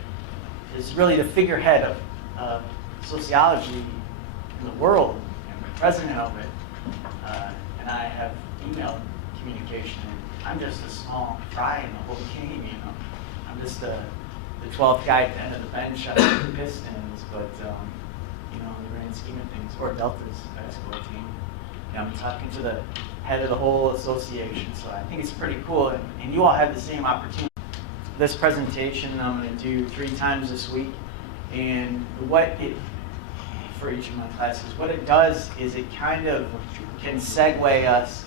is really the figurehead of sociology in the world, and the president of it. And I have email communication. I'm just a small fry in the whole game, I'm just the 12th guy at the end of the bench on the Pistons, but in the grand scheme of things, or Delta's basketball team, I'm talking to the head of the whole association, so I think it's pretty cool, and you all have the same opportunity. This presentation I'm going to do 3 times this week, and for each of my classes, what it does is it kind of can segue us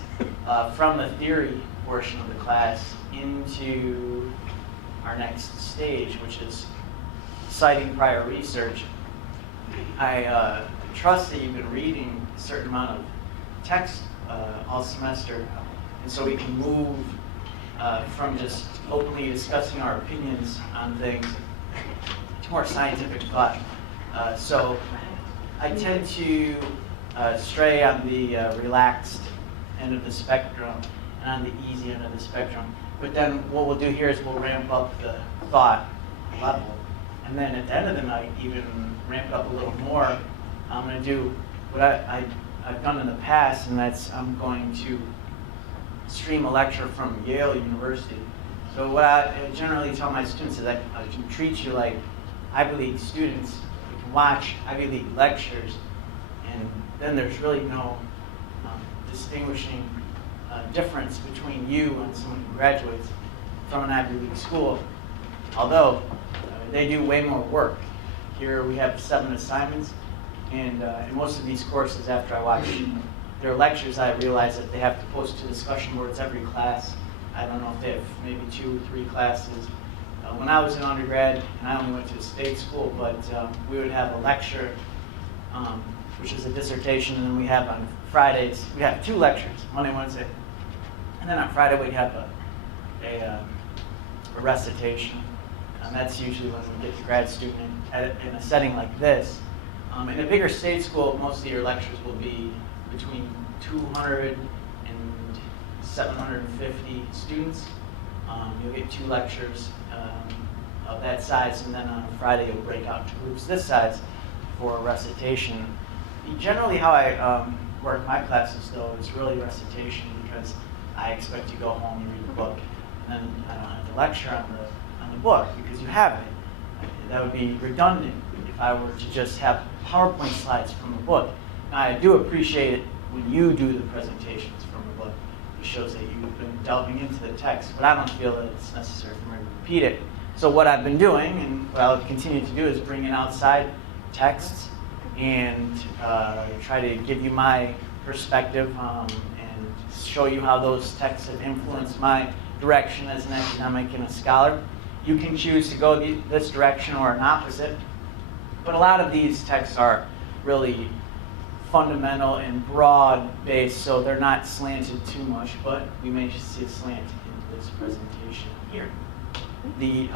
from the theory portion of the class into our next stage, which is citing prior research. I trust that you've been reading a certain amount of text all semester, and so we can move from just openly discussing our opinions on things to more scientific thought. So I tend to stray on the relaxed end of the spectrum and on the easy end of the spectrum. But then what we'll do here is we'll ramp up the thought level, and then at the end of the night even ramp up a little more. I'm going to do what I've done in the past, and that's I'm going to stream a lecture from Yale University. So what I generally tell my students is I can treat you like Ivy League students. You can watch Ivy League lectures, and then there's really no distinguishing difference between you and someone who graduates from an Ivy League school, although they do way more work. Here we have 7 assignments, and in most of these courses, after I watch their lectures, I realize that they have to post to discussion boards every class. I don't know if they have maybe 2 or 3 classes. When I was in undergrad, and I only went to a state school, but we would have a lecture, which is a dissertation, and then we have on Fridays, we have 2 lectures, Monday, Wednesday. And then on Friday we have a recitation. And that's usually when we get the grad student in a setting like this. In a bigger state school, most of your lectures will be between 200 and 750 students. You'll get 2 lectures of that size, and then on Friday you'll break out into groups this size for a recitation. Generally how I work my classes, though, is really recitation, because I expect you to go home and read the book, and then I don't have to lecture on the book because you have it. That would be redundant if I were to just have PowerPoint slides from the book. Now, I do appreciate it when you do the presentations from the book. It shows that you've been delving into the text, but I don't feel that it's necessary for me to repeat it. So what I've been doing, and what I'll continue to do, is bring in outside texts and try to give you my perspective and show you how those texts have influenced my direction as an academic and a scholar. You can choose to go this direction or an opposite, but a lot of these texts are really fundamental and broad-based, so they're not slanted too much, but we may see a slant into this presentation here. The